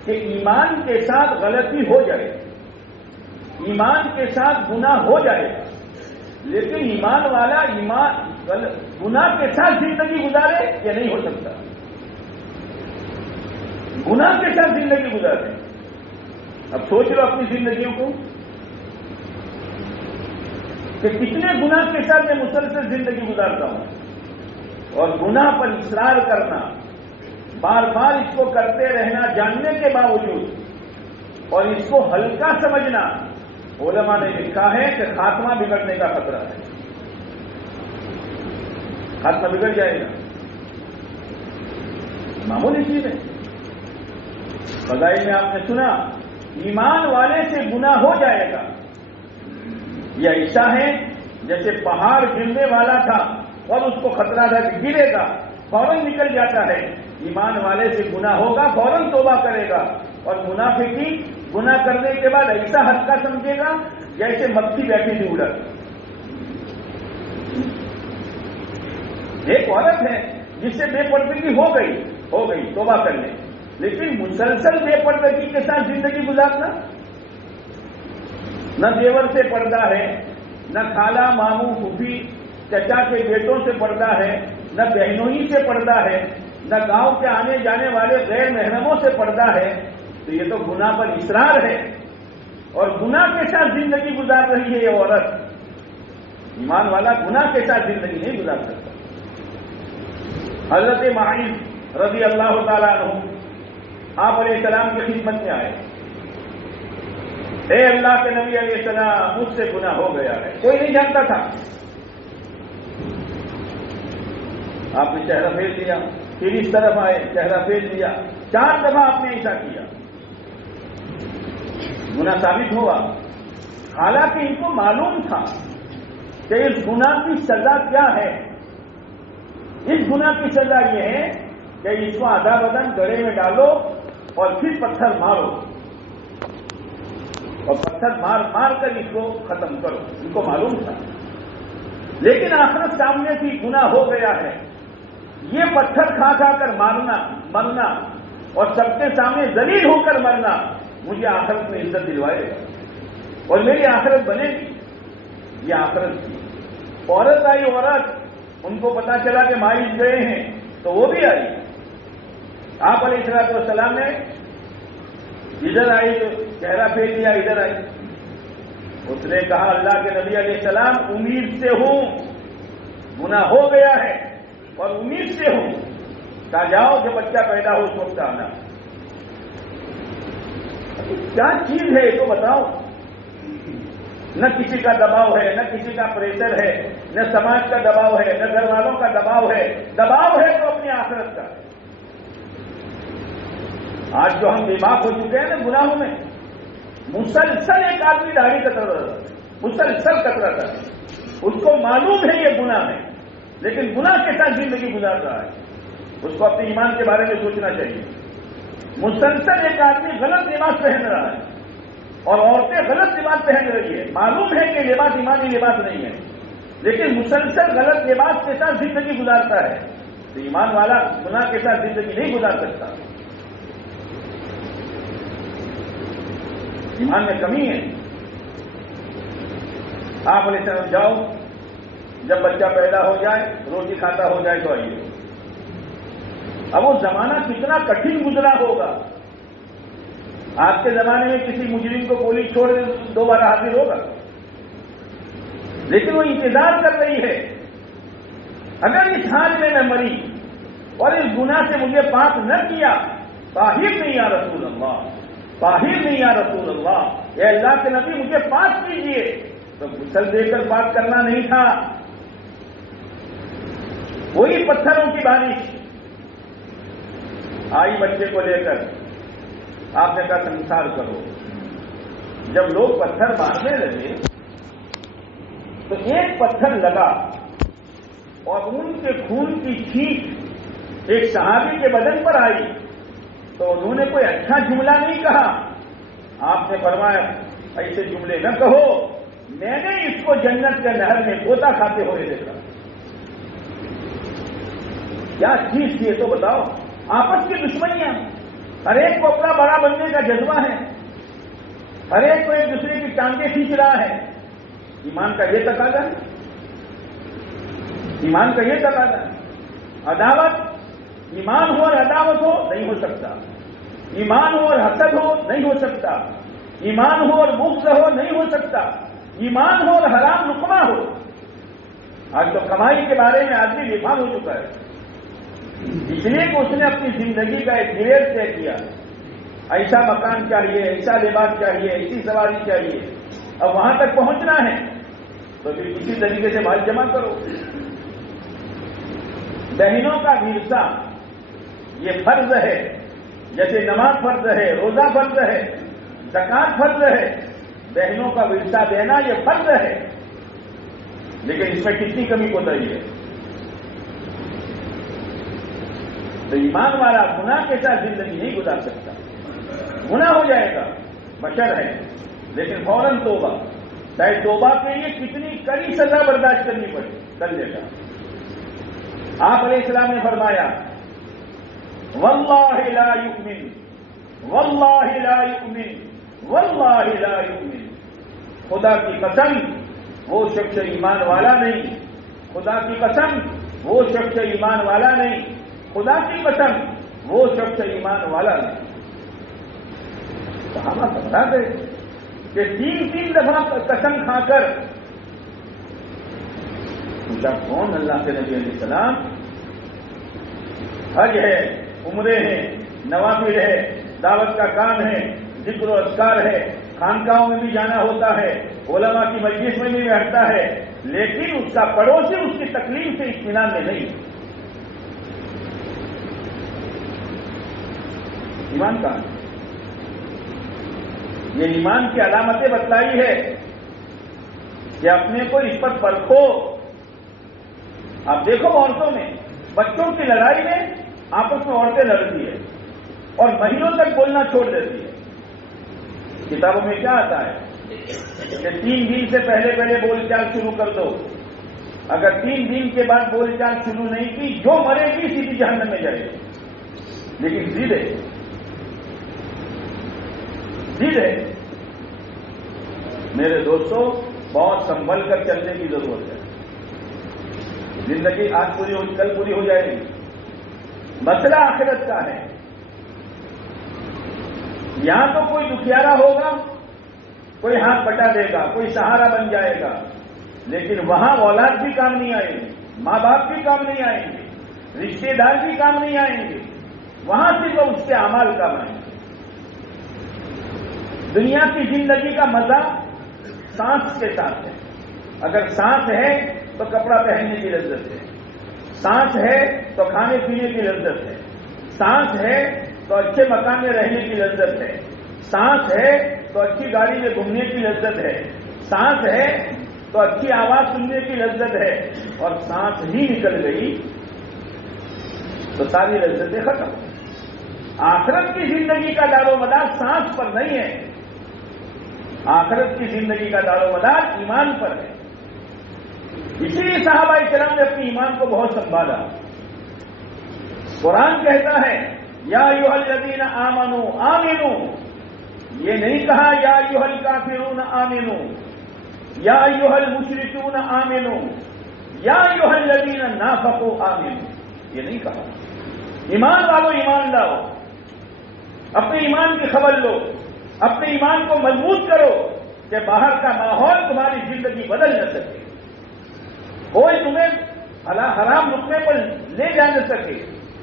کہ ایمان کے ساتھ غلطی ہو جائے, ایمان کے ساتھ گناہ ہو جائے, لیکن ایمان والا گناہ کے ساتھ زندگی گزارے یہ نہیں ہو سکتا. گناہ کے ساتھ زندگی گزارے. اب سوچ لو اپنی زندگیوں کو کہ کتنے گناہ کے ساتھ میں مسلسل زندگی گزارتا ہوں, اور گناہ پر اصرار کرنا, بار بار اس کو کرتے رہنا جاننے کے باوجود اور اس کو ہلکا سمجھنا. علماء نے لکھا ہے کہ خاتمہ بگڑنے کا خطرہ ہے. خاتمہ بگڑ جائے گا. معمولی چیز ہے. فضائل میں آپ نے سنا ایمان والے سے گناہ ہو جائے گا. یہ ایسا ہے جیسے پہاڑ گرنے والا تھا اور اس کو خطرہ تھا کہ گرے گا, فوراً نکل جاتا ہے. ایمان والے سے گناہ ہوگا, فوراً توبہ کرے گا. اور منافقی گناہ کرنے کے بعد ایسا ہلکا سمجھے گا جیسے مکھی بیٹھی تھی اڑت. ایک عورت ہے جس سے بے پردگی ہو گئی توبہ کر لے, لیکن مسلسل بے پردگی کے ساتھ زندگی گزارنا, نہ دیور سے پردہ ہے, نہ خالہ ماموں پھوپھی چچا کے بیٹوں سے پردہ ہے, نہ بہنوئی سے پردہ ہے, نہ گاؤں کے آنے جانے والے غیر محرموں سے پردہ ہے, تو یہ تو گناہ پر اصرار ہے اور گناہ کے ساتھ زندگی گزار رہی ہے یہ عورت. ایمان والا گناہ کے ساتھ زندگی نہیں گزار سکتا. حضرت معاذ رضی اللہ تعالیٰ عنہ آپ علیہ السلام کی خدمت میں آئے. اے اللہ کے نبی علیہ السلام, مجھ سے گناہ ہو گیا ہے. کوئی نہیں جانتا تھا. آپ نے چہرہ پھیر دیا, پھر اس طرف آئے, چہرہ پھیر دیا, 4 دفعہ آپ نے ایسا کیا. گناہ ثابت ہوا. حالانکہ ان کو معلوم تھا کہ اس گناہ کی سزا کیا ہے. اس گناہ کی سزا یہ ہے کہ اس کو آدھا بدن گڑے میں ڈالو اور پھر پتھر مارو, اور پتھر مار کر اس کو ختم کرو. ان کو معلوم تھا. لیکن آخرت سامنے تھی, گناہ ہو گیا ہے. یہ پتھر کھا کر مرنا اور سب کے سامنے ذلیل ہو کر مرنا مجھے آخرت میں عزت دلوائے گا اور میری آخرت بنے گی. یہ آخرت تھی. عورت آئی, عورت, ان کو پتا چلا کہ مائز گئے ہیں تو وہ بھی آئی. آپ علیہ السلام نے ادھر آئی تو چہرہ پھیر لیا, ادھر آئی. اس نے کہا اللہ کے نبی علیہ السلام, امید سے ہوں, گناہ ہو گیا ہے اور امید سے ہوں. کہا جاؤ جب بچہ پیدا ہو اس وقت آنا. کیا چیز ہے یہ تو بتاؤ. نہ کسی کا دباؤ ہے, نہ کسی کا پریشر ہے, نہ سماج کا دباؤ ہے, نہ گھر والوں کا دباؤ ہے. دباؤ ہے تو اپنی آخرت کا. آج جو ہم بیباک ہو چکے ہیں نا گناہوں میں, مسلسل ایک آدمی داڑھی کتر رہا تھا, مسلسل کتر رہا تھا. اس کو معلوم ہے یہ گناہ ہے, لیکن گناہ کے ساتھ زندگی گزار رہا ہے. اس کو اپنے ایمان کے بارے میں سوچنا چاہیے. مسلسل ایک آدمی غلط لباس پہن رہا ہے اور عورتیں غلط لباس پہن رہی ہے. معلوم ہے کہ لباس ایمانی لباس نہیں ہے, لیکن مسلسل غلط لباس کے ساتھ زندگی گزارتا ہے. تو ایمان والا گناہ کے ساتھ زندگی نہیں گزار سکتا. ایمان میں کمی ہے. آپ علیہ السلام جاؤ, جب بچہ پیدا ہو جائے, روٹی کھاتا ہو جائے تو آئیے. اب وہ زمانہ کتنا کٹھن گزرا ہوگا. آج کے زمانے میں کسی مجرم کو گولی چھوڑ دے دوبارہ حاضر ہوگا, لیکن وہ انتظار کر رہی ہے. اگر اس حال میں میں مری اور اس گناہ سے مجھے پاک نہ کیا, طاہر نہیں یا رسول اللہ, طاہر نہیں یا رسول اللہ, اے اللہ کے نبی مجھے پاک کیجیے. تو غسل دے کر پاک کرنا نہیں تھا, وہی پتھروں کی بارش آئی بچے کو لے کر. آپ نے کہا سنسار کرو. جب لوگ پتھر مارنے لگے تو ایک پتھر لگا اور ان کے خون کی چھینٹ ایک صحابی کے بدن پر آئی تو انہوں نے کوئی اچھا جملہ نہیں کہا. آپ نے فرمایا ایسے جملے نہ کہو، میں نے اس کو جنت کے نہر میں غوطہ کھاتے ہوئے دیکھا. کیا چیز تھی یہ تو بتاؤ. آپس کی دشمنیاں، ہر ایک کو اپنا بڑا بننے کا جذبہ ہے، ہر ایک کو ایک دوسرے کی ٹانگیں کھینچ رہا ہے. ایمان کا یہ تقاضا ہے، ایمان کا یہ تقاضا ہے. عداوت، ایمان ہو اور عداوت ہو نہیں ہو سکتا. ایمان ہو اور حسد ہو نہیں ہو سکتا. ایمان ہو اور بغض ہو نہیں ہو سکتا. ایمان ہو اور حرام لقمہ ہو. آج تو کمائی کے بارے میں آدمی بیفام ہو چکا ہے، اس لیے کہ اس نے اپنی زندگی کا ایک گریڈ طے کیا. ایسا مکان چاہیے، ایسا لباس چاہیے، ایسی سواری چاہیے. اب وہاں تک پہنچنا ہے تو پھر کسی طریقے سے مال جمع کرو. بہنوں کا ورثہ یہ فرض ہے، جیسے نماز فرض ہے، روزہ فرض ہے، زکات فرض ہے. بہنوں کا ورثہ دینا یہ فرض ہے، لیکن اس میں کتنی کمی کوتاہی ہے. تو ایمان والا گناہ کے ساتھ زندگی نہیں گزار سکتا. گناہ ہو جائے گا، بشر ہے، لیکن فوراً توبہ. چاہے توبہ کے لیے کتنی کڑی سزا برداشت کرنی پڑے کر لے گا. آپ علیہ السلام نے فرمایا واللہ لا یؤمن، واللہ لا یؤمن، واللہ لا یؤمن. خدا کی قسم وہ شخص ایمان والا نہیں. خدا کی قسم وہ شخص ایمان والا نہیں. خدا کی قسم وہ شخص ایمان والا نہیں. صحابہ سمجھا دے کہ تین دفعہ قسم کھا کر پوچھا کون؟ اللہ کے نبی علیہ السلام. حج ہے، عمرے ہیں، نوافل ہے، دعوت کا کام ہے، ذکر و اذکار ہے، خانقاہوں میں بھی جانا ہوتا ہے، علماء کی مجلس میں بھی بیٹھتا ہے، لیکن اس کا پڑوسی اس کی تکلیف سے اطمینان میں نہیں. ایمان کا یہ ایمان کی علامتیں بتلائی ہے کہ اپنے کو اس پر پرکھو. آپ دیکھو عورتوں میں، بچوں کی لڑائی میں آپس میں عورتیں لڑتی ہے اور مہینوں تک بولنا چھوڑ دیتی ہے. کتابوں میں کیا آتا ہے کہ 3 دن سے پہلے بول چال شروع کر دو. اگر 3 دن کے بعد بول چال شروع نہیں کی، جو مرے گی سیدھی جہنم میں جائے گی. لیکن ضد ہے، ضد ہے. میرے دوستوں، بہت سنبھل کر چلنے کی ضرورت ہے. زندگی آج پوری ہو، کل پوری ہو جائے گی. مسئلہ آخرت کا ہے. یہاں تو کوئی دکھیارا ہوگا، کوئی ہاتھ بٹا دے گا، کوئی سہارا بن جائے گا، لیکن وہاں اولاد بھی کام نہیں آئے گی، ماں باپ بھی کام نہیں آئیں گے، رشتے دار بھی کام نہیں آئیں گے. وہاں صرف اس کے اعمال کام آئیں گے. دنیا کی زندگی کا مزہ سانس کے ساتھ ہے. اگر سانس ہے تو کپڑا پہننے کی لذت ہے، سانس ہے تو کھانے پینے کی لذت ہے، سانس ہے تو اچھے مکان میں رہنے کی لذت ہے، سانس ہے تو اچھی گاڑی میں گھومنے کی لذت ہے، سانس ہے تو اچھی آواز سننے کی لذت ہے. اور سانس ہی نکل گئی تو ساری لذتیں ختم. آخرت کی زندگی کا دار و مدار سانس پر نہیں ہے. آخرت کی زندگی کا دار و مدار ایمان پر ہے. اسی لیے صحابہ کرام نے اپنی ایمان کو بہت سنبھالا. قرآن کہتا ہے یا ایھا الذین آمنوا آمنوا. یہ نہیں کہا یا ایھا الکافرون آمنوا، یا ایھا المشرکون آمنوا، یا ایھا الذین نافقوا آمنوا. یہ نہیں کہا. ایمان والو ایمان لاؤ، اپنے ایمان کی خبر لو، اپنے ایمان کو مضبوط کرو کہ باہر کا ماحول تمہاری زندگی بدل نہ سکے، کوئی تمہیں حرام رکنے پر لے جا نہ سکے،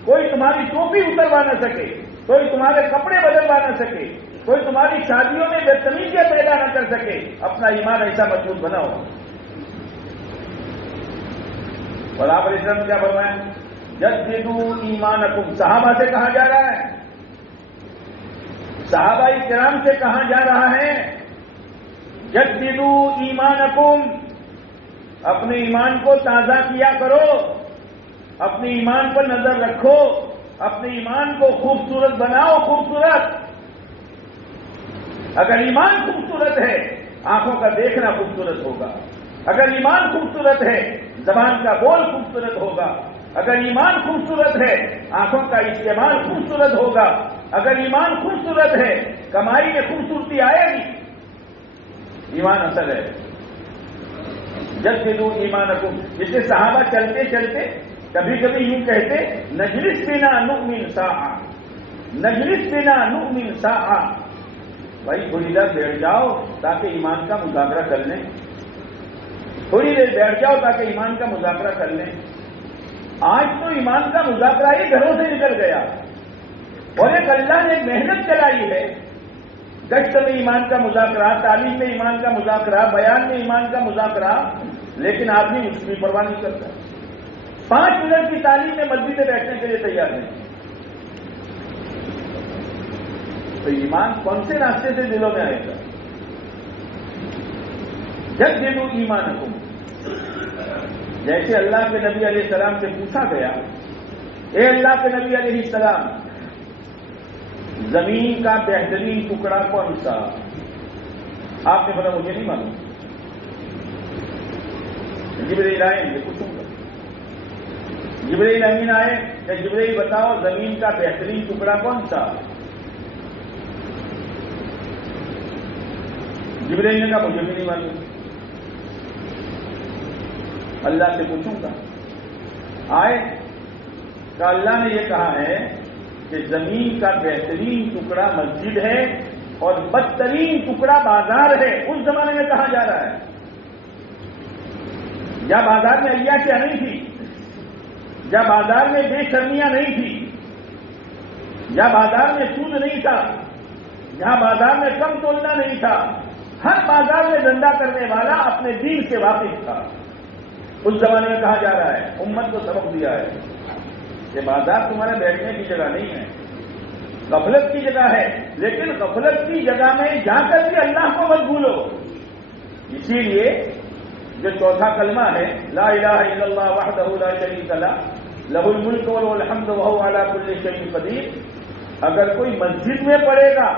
کوئی تمہاری ٹوپی اتروا نہ سکے، کوئی تمہارے کپڑے بدلوا نہ سکے، کوئی تمہاری شادیوں میں بدتمیزیاں پیدا نہ کر سکے. اپنا ایمان ایسا مضبوط بناؤ. اور آپ علیہ السلام نے کیا فرمایا؟ جددوا ایمانکم. صحابہ سے کہا جا رہا ہے، صحابہ کرام سے کہا جا رہا ہے جددوا ایمانکم. اپنے ایمان کو تازہ کیا کرو، اپنے ایمان پر نظر رکھو، اپنے ایمان کو خوبصورت بناؤ، خوبصورت۔ اگر ایمان خوبصورت ہے آنکھوں کا دیکھنا خوبصورت ہوگا، اگر ایمان خوبصورت ہے زبان کا بول خوبصورت ہوگا، اگر ایمان خوبصورت ہے آنکھوں کا استعمال خوبصورت ہوگا، اگر ایمان خوبصورت ہے کمائی میں خوبصورتی آئے گی۔ ایمان اصل ہے۔ جددوا ایمانکم، جس سے صحابہ چلتے چلتے کبھی کبھی یوں کہتے نجلس بنا نؤمن ساعہ، نجلس بنا نؤمن ساعہ، بھائی تھوڑی دیر بیٹھ جاؤ تاکہ ایمان کا مذاکرہ کر لیں، تھوڑی دیر بیٹھ جاؤ تاکہ ایمان کا مذاکرہ کر لیں۔ آج تو ایمان کا مذاکرہ ہی گھروں سے نکل گیا، اور ایک اللہ نے محنت چلائی ہے، گشت میں ایمان کا مذاکرہ، تعلیم میں ایمان کا مذاکرہ، بیان میں ایمان کا مذاکرہ، لیکن آدمی اس کی پرواہ نہیں کرتا۔ 5 منٹ کی تعلیم میں مسجد میں بیٹھنے کے لیے تیار نہیں۔ تو ایمان کون سے راستے سے دلوں میں آئے گا؟ جددوا ایمانکم، جیسے اللہ کے نبی علیہ السلام سے پوچھا گیا، اے اللہ کے نبی علیہ السلام زمین کا بہترین ٹکڑا کون سا؟ آپ نے بولا مجھے نہیں معلوم، جبرائیل آئے مجھے پوچھوں گا، جبرائیل امین آئے کہ جبرائیل بتاؤ زمین کا بہترین ٹکڑا کون سا؟ جبرائیل نے کہا مجھے بھی نہیں معلوم، اللہ سے پوچھوں گا۔ آئے کہ اللہ نے یہ کہا ہے کہ زمین کا بہترین ٹکڑا مسجد ہے اور بدترین ٹکڑا بازار ہے۔ اس زمانے میں کہا جا رہا ہے یا بازار میں عیاشیاں نہیں تھی، یا بازار میں بے شرمیاں نہیں تھی، یا بازار میں سود نہیں تھا، یا بازار میں کم تولنا نہیں تھا، ہر بازار میں دھندا کرنے والا اپنے دین سے واقف تھا۔ اس زمانے میں کہا جا رہا ہے، امت کو سبق دیا ہے کہ بازار تمہارے بیٹھنے کی جگہ نہیں ہے، غفلت کی جگہ ہے، لیکن غفلت کی جگہ میں جا کر بھی اللہ کو مت بھولو۔ اسی لیے جو چوتھا کلمہ ہے لا الہ الا اللہ وحدہ لا شریک لہ لہ الملک وله الحمد وهو على كل شيء قدیر، اگر کوئی مسجد میں پڑھے گا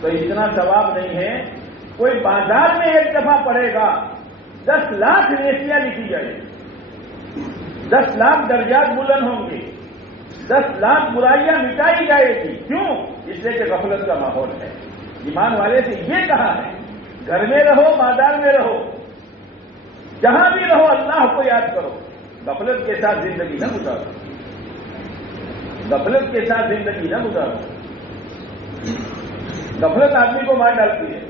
تو اتنا ثواب نہیں ہے، کوئی بازار میں ایک دفعہ پڑھے گا 10 لاکھ نیکیاں لکھی جائے گی، 10 لاکھ درجات بلند ہوں گے، 10 لاکھ برائیاں مٹائی جائے گی۔ کیوں؟ اس لیے کہ غفلت کا ماحول ہے۔ ایمان والے سے یہ کہا ہے گھر میں رہو، بازار میں رہو، جہاں بھی رہو اللہ کو یاد کرو، غفلت کے ساتھ زندگی نہ گزارو، غفلت کے ساتھ زندگی نہ گزارو۔ غفلت آدمی کو مار ڈالتی ہے۔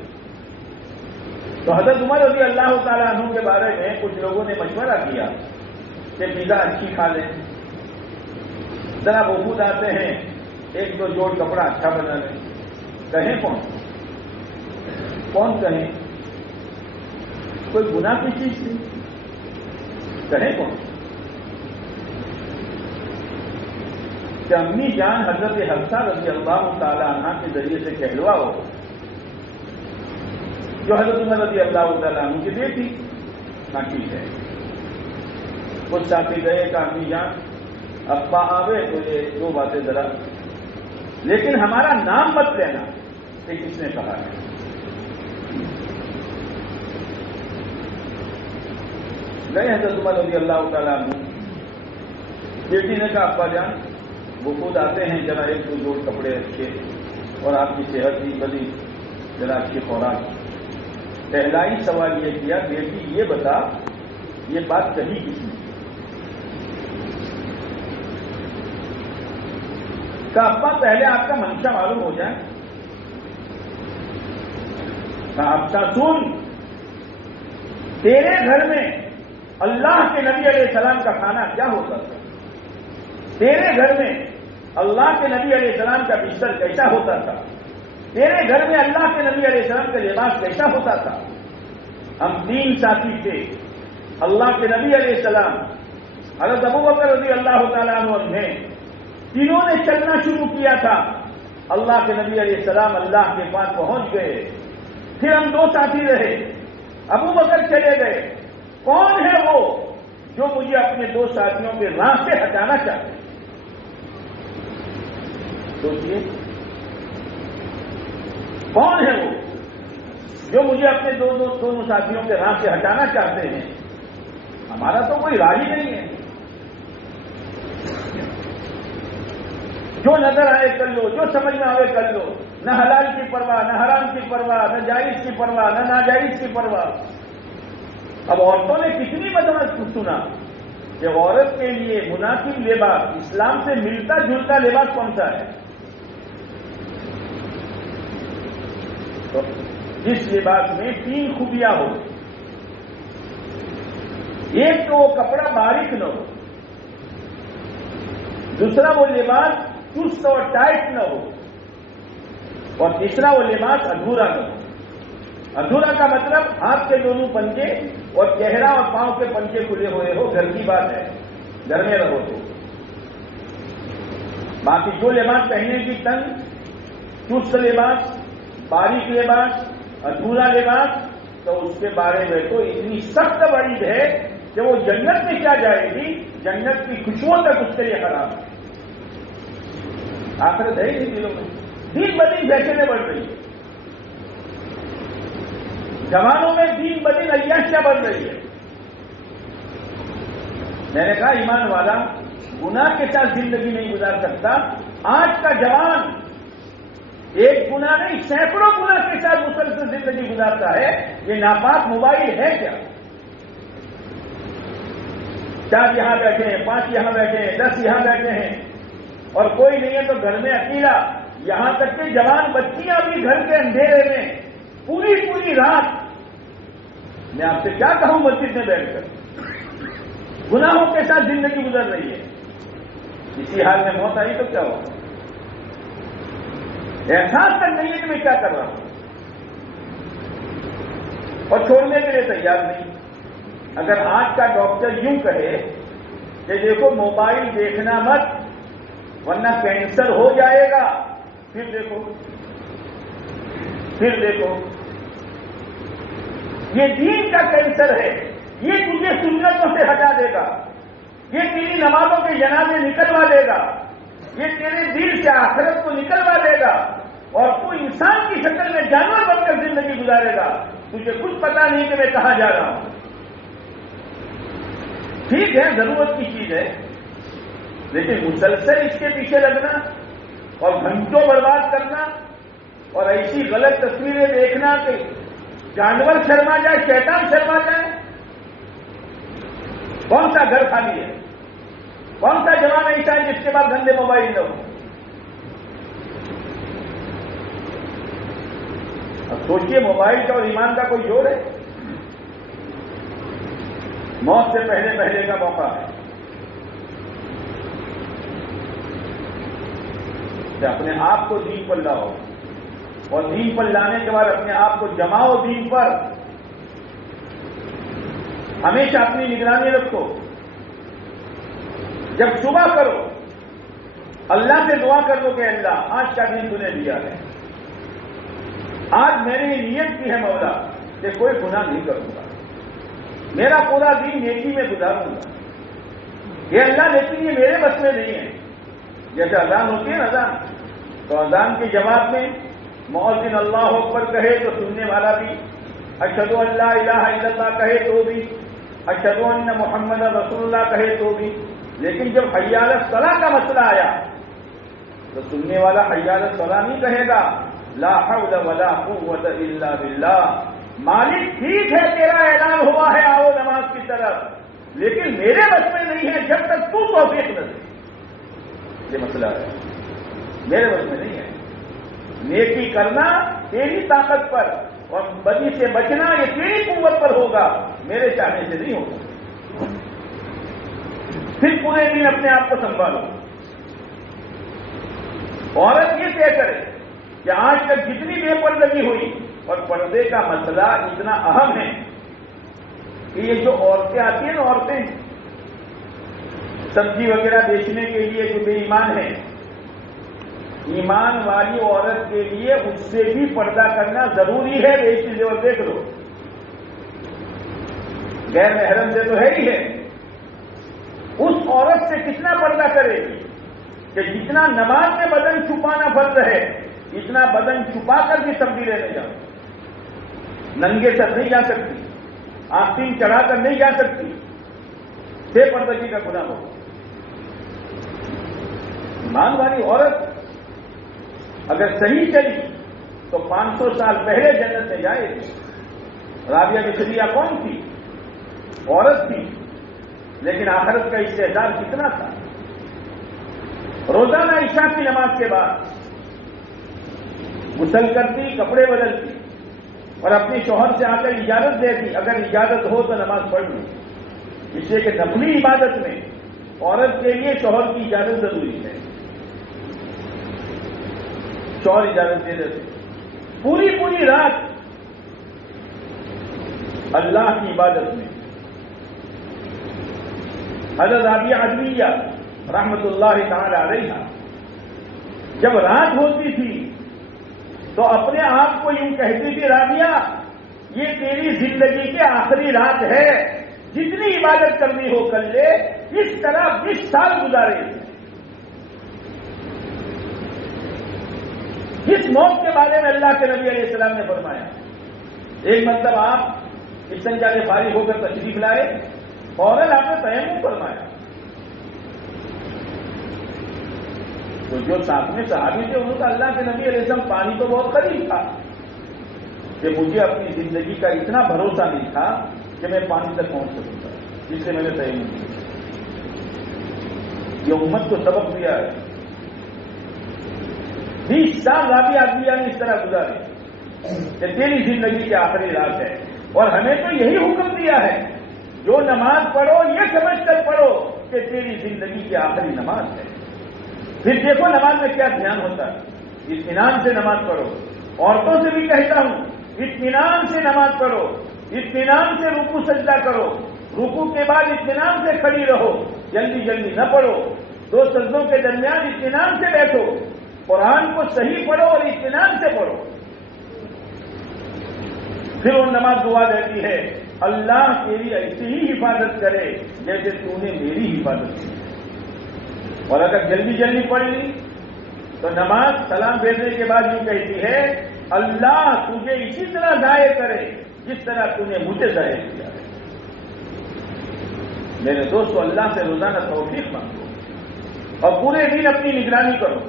تو حضرت عمر رضی اللہ تعالیٰ عنہ کے بارے میں کچھ لوگوں نے مشورہ کیا کہ غذا اچھی کھا لیں، ذرا وفود آتے ہیں 1-2 جوڑ کپڑا اچھا بنا لیں۔ کہیں کون کہیں؟ کوئی گناہ کی چیز تھی؟ کہیں کون؟ کہ امی جان حضرت حفصہ رضی اللہ تعالی عنہ کے ذریعے سے کہلوا ہو، جو حضرت عمر رضی اللہ تعالیٰ عنہ کی بیٹی، ہاں ٹھیک ہے۔ کچھ ساتھی گئے کہ امی جان ابا آوے تو یہ 2 باتیں ذرا، لیکن ہمارا نام مت لینا کہ کس نے کہا ہے۔ گئے حضرت عمر رضی اللہ تعالیٰ عنہ، بیٹی نے کہا ابا جان وفود آتے ہیں، ذرا 1-2 جوڑ کپڑے اچھے اور آپ کی صحت بھی بڑی، ذرا اچھی خوراک۔ پہلا ہی سوال یہ کیا بیٹی یہ بتا یہ بات کہی کس نے؟ کہا ابا پہلے آپ کا منشا معلوم ہو جائے۔ کہا ابا سن، تیرے گھر میں اللہ کے نبی علیہ السلام کا کھانا کیا ہوتا تھا؟ تیرے گھر میں اللہ کے نبی علیہ السلام کا بستر کیسا ہوتا تھا؟ تیرے گھر میں اللہ کے نبی علیہ السلام کا لباس کیسا ہوتا تھا؟ ہم 3 ساتھی تھے، اللہ کے نبی علیہ السلام، حضرت ابوبکر رضی اللہ تعالیٰ عنہ نے، تینوں نے چلنا شروع کیا تھا۔ اللہ کے نبی علیہ السلام اللہ کے پاس پہنچ گئے، پھر ہم 2 ساتھی رہے، ابوبکر چلے گئے، کون ہے وہ جو مجھے اپنے دو ساتھیوں کے راہ سے ہٹانا چاہتے ہیں؟ سوچیے، کون ہے وہ جو مجھے اپنے دونوں ساتھیوں کے راہ سے ہٹانا چاہتے ہیں؟ ہمارا تو کوئی راہ ہی نہیں ہے. جو نظر آئے کر لو، جو سمجھ میں آئے کر لو، نہ حلال کی پرواہ، نہ حرام کی پرواہ، نہ جائز کی پرواہ، نہ ناجائز کی پرواہ. اب عورتوں نے کتنی بدمعش سنا کہ عورت کے لیے مناسب لباس، اسلام سے ملتا جلتا لباس کون سا ہے؟ تو جس لباس میں 3 خوبیاں ہو. ایک تو وہ کپڑا باریک نہ ہو، دوسرا وہ لباس چست اور ٹائٹ نہ ہو، اور تیسرا وہ لباس ادھورا نہ ہو. ادھورا کا مطلب ہاتھ کے دونوں پنجے اور چہرہ اور پاؤں کے پنجے کھلے ہوئے ہو. گھر کی بات ہے، گھر میں رہو تو. باقی جو لباس پہننے کی تن، چست لباس، باریک لباس، ادھورا لباس، تو اس کے بارے میں تو اتنی سخت وعید ہے کہ وہ جنت میں کیا جائے گی، جنت کی خوشبو تک اس کے لیے خراب ہے. آخرت ہے ہی نہیں دلوں میں. دین بدین فیشنیں بڑھ رہی ہے، جوانوں میں دین بدین عیاشیاں بڑھ رہی ہے. میں نے کہا ایمان والا گناہ کے ساتھ زندگی نہیں گزار سکتا. آج کا جوان ایک گناہ نہیں، سینکڑوں گناہ کے ساتھ مسلسل زندگی گزارتا ہے. یہ ناپاک موبائل ہے کیا؟ 4 یہاں بیٹھے ہیں، 5 یہاں بیٹھے ہیں، 10 یہاں بیٹھے ہیں، اور کوئی نہیں ہے تو گھر میں اکیلا. یہاں تک کہ جوان بچیاں بھی گھر کے اندھیرے میں پوری رات، میں آپ سے کیا کہوں، مسجد میں بیٹھ کر گناہوں کے ساتھ زندگی گزر رہی ہے. اسی حال میں موت آئی تو کیا ہوگا؟ احساس تک نہیں ہے کہ میں کیا کر رہا ہوں، اور چھوڑنے کے لیے تیار نہیں. اگر آج کا ڈاکٹر یوں کہے کہ دیکھو موبائل دیکھنا مت ورنہ کینسر ہو جائے گا، پھر دیکھو یہ دین کا کینسر ہے. یہ تجھے سنتوں سے ہٹا دے گا، یہ تیری نمازوں کے جنازے نکلوا دے گا، یہ تیرے دل سے آخرت کو نکلوا دے گا، اور تو انسان کی شکل میں جانور بن کر زندگی گزارے گا. تجھے کچھ پتا نہیں کہ میں کہاں جا رہا ہوں. ٹھیک ہے، ضرورت کی چیز ہے، لیکن مسلسل اس کے پیچھے لگنا اور گھنٹوں برباد کرنا اور ایسی غلط تصویریں دیکھنا کہ جانور شرما جائے، شیطان شرما جائے. کون سا گھر خالی ہے؟ کون سا جوان ایسا ہے جس کے پاس گندے موبائل نہ ہو؟ اب سوچئے موبائل کا اور ایمان کا کوئی جوڑ ہے؟ موت سے پہلے کا موقع ہے کہ اپنے آپ کو دین پر لاؤ، اور دین پر لانے کے بعد اپنے آپ کو جماؤ دین پر. ہمیشہ اپنی نگرانی رکھو. جب صبح کرو اللہ سے دعا کر دو کہ اللہ آج کا دن تُونے دیا ہے، آج میں نے یہ نیت کی ہے مولا کہ کوئی گناہ نہیں کروں گا، میرا پورا دن نیکی میں گزاروں گا. یہ اللہ لیکن یہ میرے بس میں نہیں ہے. جیسے اذان ہوتی ہے نا اذان، تو اذان کے جواب میں مؤذن اللہ اکبر کہے تو سننے والا بھی اشہد ان لا الہ الا اللہ کہے تو بھی، اشہد ان محمد رسول اللہ کہے تو بھی. لیکن جب حی علی الصلاۃ کا مسئلہ آیا تو سننے والا حی علی الصلاۃ نہیں کہے گا، لا حول ولا قوت الا باللہ. مالک ٹھیک ہے تیرا اعلان ہوا ہے آؤ نماز کی طرف، لیکن میرے بس میں نہیں ہے جب تک تو توفیق نہ دے. یہ مسئلہ ہے، میرے بس میں نہیں ہے. نیکی کرنا تیری طاقت پر اور بدی سے بچنا یہ تیری قوت پر ہوگا، میرے چاہنے سے نہیں ہوگا. پھر پورے دن اپنے آپ کو سنبھالو. عورت یہ طے کرے کہ آج تک جتنی بے پردگی ہوئی، اور پردے کا مسئلہ اتنا اہم ہے کہ یہ جو عورتیں آتی ہیں نا، عورتیں سبزی وغیرہ بیچنے کے لیے جو بے ایمان ہیں، ایمان والی عورت کے لیے اس سے بھی پردہ کرنا ضروری ہے. ایک چیز اور دیکھ لو، غیر محرم سے تو ہے ہی ہے، اس عورت سے کتنا پردہ کرے گی کہ جتنا نماز میں بدن چھپانا فرض ہے اتنا بدن چھپا کر بھی سبزی لینے جاؤ، ننگے سر نہیں جا سکتی، آستین چڑھا کر نہیں جا سکتی، بے پردگی کا گناہ ہوگا۔ ایمان والی عورت اگر صحیح چلی تو 500 سال پہلے جنت میں جائے گی۔ رابعہ مصریہ کون تھی؟ عورت تھی، لیکن آخرت کا استعداد کتنا تھا۔ روزانہ عشاء کی نماز کے بعد غسل کرتی، کپڑے بدلتی اور اپنے شوہر سے آ کر اجازت دیتی، اگر اجازت ہو تو نماز پڑھ لوں، اس لیے کہ نفلی عبادت میں عورت کے لیے شوہر کی اجازت ضروری ہے۔ شوہر اجازت دے دیتے، پوری رات اللہ کی عبادت میں۔ حضرت رابعہ عدویہ رحمت اللہ تعالی علیہا جب رات ہوتی تھی تو اپنے آپ کو یوں کہتی تھی، رابعہ یہ تیری زندگی کی آخری رات ہے، جتنی عبادت کرنی ہو کر لے، اس طرح 20 سال گزارے۔ جس موت کے بارے میں اللہ کے نبی علیہ السلام نے فرمایا، ایک مطلب آپ استنجا سے فارغ ہو کر تشریف لائے، فوراً آپ نے تیمم فرمایا، تو جو ساتھ میں صحابی تھے انہوں نے اللہ کے نبی علیہ السلام پانی تو بہت قریب تھا کہ مجھے اپنی زندگی کا اتنا بھروسہ نہیں تھا کہ میں پانی تک پہنچ سکوں گا، جس سے میں نے تیمم کیا۔ یہ امت کو سبق دیا ہے۔ 20 سال رابعہ عدویہ نے اس طرح گزارے کہ تیری زندگی کی آخری رات ہے، اور ہمیں تو یہی حکم دیا ہے، جو نماز پڑھو یہ سمجھ کر پڑھو کہ تیری زندگی کی آخری نماز ہے۔ پھر دیکھو نماز میں کیا دھیان ہوتا ہے، اطمینان سے نماز پڑھو۔ عورتوں سے بھی کہتا ہوں، اطمینان سے نماز پڑھو، اطمینان سے رکوع سجدہ کرو، رکوع کے بعد اطمینان سے کھڑی رہو، جلدی نہ پڑھو، 2 سجدوں کے درمیان اطمینان سے بیٹھو، قرآن کو صحیح پڑھو اور اطمینان سے پڑھو۔ پھر وہ نماز دعا دیتی ہے، اللہ تیری ایسی ہی حفاظت کرے جیسے تو نے میری حفاظت کی۔ اور اگر جلدی پڑھ لی تو نماز سلام بھیجنے کے بعد یوں کہتی ہے، اللہ تجھے اسی طرح ضائع کرے جس طرح تو نے مجھے ضائع کیا ہے۔ میرے دوستو، اللہ سے روزانہ توفیق مانگو اور پورے دن اپنی نگرانی کرو،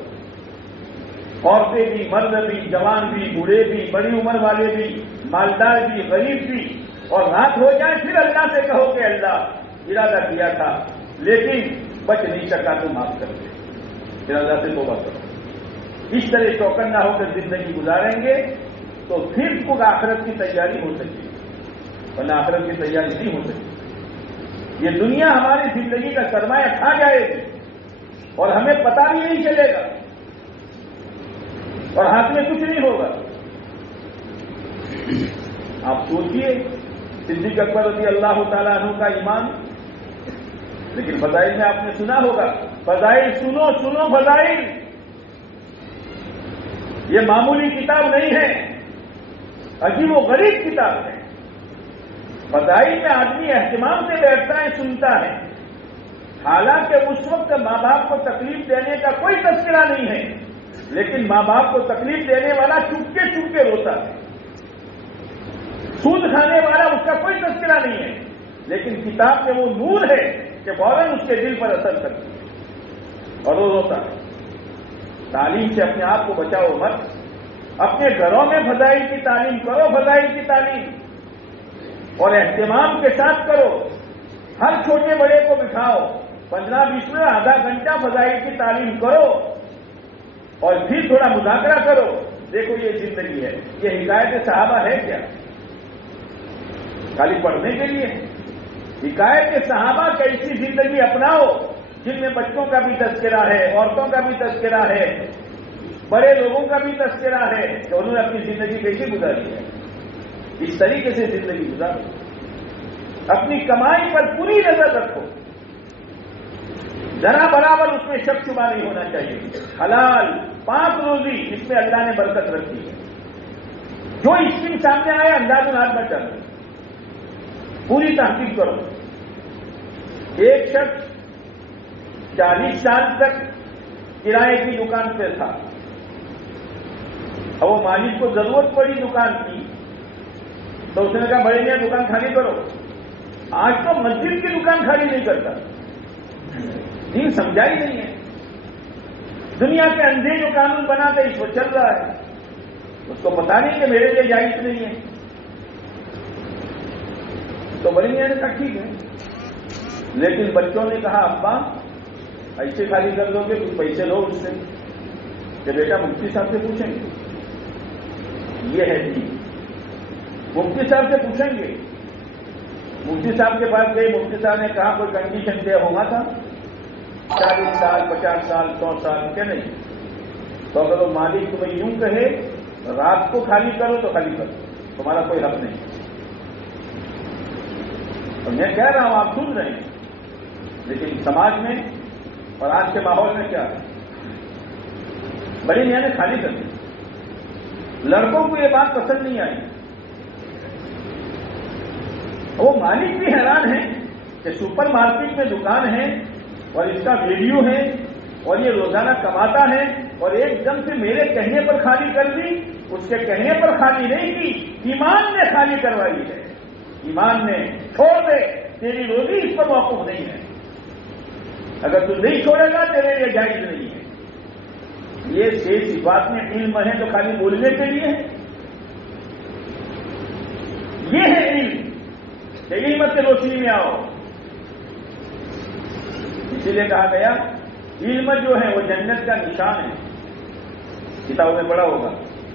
عورتیں بھی، مرد بھی، جوان بھی، بوڑھے بھی، بڑی عمر والے بھی، مالدار بھی، غریب بھی، اور رات ہو جائے پھر اللہ سے کہو کہ اللہ ارادہ کیا تھا لیکن بچ نہیں سکا تو معاف کر دے، پھر اللہ سے توبہ کرو۔ اس طرح چوکنا ہو کر زندگی گزاریں گے تو پھر کو آخرت کی تیاری ہو سکے گی، ورنہ آخرت کی تیاری نہیں ہو سکتی۔ یہ دنیا ہماری زندگی کا سرمایہ کھا جائے گی اور ہمیں پتہ بھی نہیں چلے گا اور ہاتھ میں کچھ نہیں ہوگا۔ آپ سوچیے، صدیق اکبر رضی اللہ تعالیٰ عنہ کا ایمان، لیکن فضائل میں آپ نے سنا ہوگا، فضائل سنو فضائل، یہ معمولی کتاب نہیں ہے، عجیب و غریب کتاب ہے۔ فضائل میں آدمی اہتمام سے بیٹھتا ہے، سنتا ہے، حالانکہ اس وقت ماں باپ کو تکلیف دینے کا کوئی تذکرہ نہیں ہے، لیکن ماں باپ کو تکلیف دینے والا چپ کے روتا ہے، سود کھانے والا اس کا کوئی تذکرہ نہیں ہے، لیکن کتاب میں وہ نور ہے کہ فوراً اس کے دل پر اثر کرتی ہے اور وہ روتا ہے۔ تعلیم سے اپنے آپ کو بچاؤ مت، اپنے گھروں میں فضائل کی تعلیم کرو، فضائل کی تعلیم، اور اہتمام کے ساتھ کرو۔ ہر چھوٹے بڑے کو بٹھاؤ، 15-20 منٹ، آدھا گھنٹہ فضائل کی تعلیم کرو اور پھر تھوڑا مذاکرہ کرو۔ دیکھو یہ زندگی ہے، یہ حکایت صحابہ ہے کیا؟ خالی پڑھنے کے لیے؟ حکایت صحابہ کیسی زندگی اپناؤ جن میں بچوں کا بھی تذکرہ ہے، عورتوں کا بھی تذکرہ ہے، بڑے لوگوں کا بھی تذکرہ ہے کہ انہوں نے اپنی زندگی کیسے گزاری ہے۔ اس طریقے سے زندگی گزارو، اپنی کمائی پر پوری نظر رکھو، ذرا برابر اس میں شک شبہ نہیں ہونا چاہیے۔ حلال پاک روزی، اس میں اللہ نے برکت رکھی ہے۔ جو اسکیم سامنے آئے انداز نہ چلو، پوری تحقیق کرو. ایک شخص 40 سال تک کرائے کی دکان پہ تھا. اب وہ مالک کو ضرورت پڑی دکان کی تو اس نے کہا بڑے میاں دکان خالی کرو. آج تو مسجد کی دکان خالی نہیں کرتا. دین سمجھا ہی نہیں ہے. دنیا کے اندھے جو قانون بناتے اس کو چل رہا ہے. اس کو پتا نہیں کہ میرے لیے جائز نہیں ہے. تو بڑے میاں نے کہا ٹھیک ہے, لیکن بچوں نے کہا ابا ایسے خالی کر دو گے کچھ پیسے لو اس سے. کہ بیٹا مفتی صاحب سے پوچھیں گے. یہ ہے جی, مفتی صاحب سے پوچھیں گے. مفتی صاحب کے پاس گئے. مفتی صاحب نے کہا کوئی کنڈیشن طے ہوگا تھا 40 سال 50 سال 100 سال کے نہیں. تو اگر وہ مالک تمہیں یوں کہے رات کو خالی کرو تو خالی کرو, تمہارا کوئی حق نہیں. تو میں کہہ رہا ہوں آپ سن رہے ہیں, لیکن سماج میں اور آج کے ماحول میں کیا ہے, بڑی میاں نے خالی کر دی. لڑکوں کو یہ بات پسند نہیں آئی. وہ مالک بھی حیران ہے کہ سپر مارکیٹ میں دکان ہے اور اس کا ویلیو ہے اور یہ روزانہ کماتا ہے اور ایک دم سے میرے کہنے پر خالی کر دی. اس کے کہنے پر خالی نہیں کی, ایمان نے خالی کروائی ہے. ایمان نے چھوڑ دے, تیری روزی اس پر موقوف نہیں ہے. اگر تو نہیں چھوڑے گا تیرے لیے جائز نہیں ہے. یہ 6 صفات میں علم ہے تو خالی بولنے کے لیے ہے. یہ ہے علم کہ علم سے روشنی میں آؤ. اسی لیے کہا گیا علم جو ہے وہ جنت کا نشان ہے. کتابوں میں پڑھا ہوگا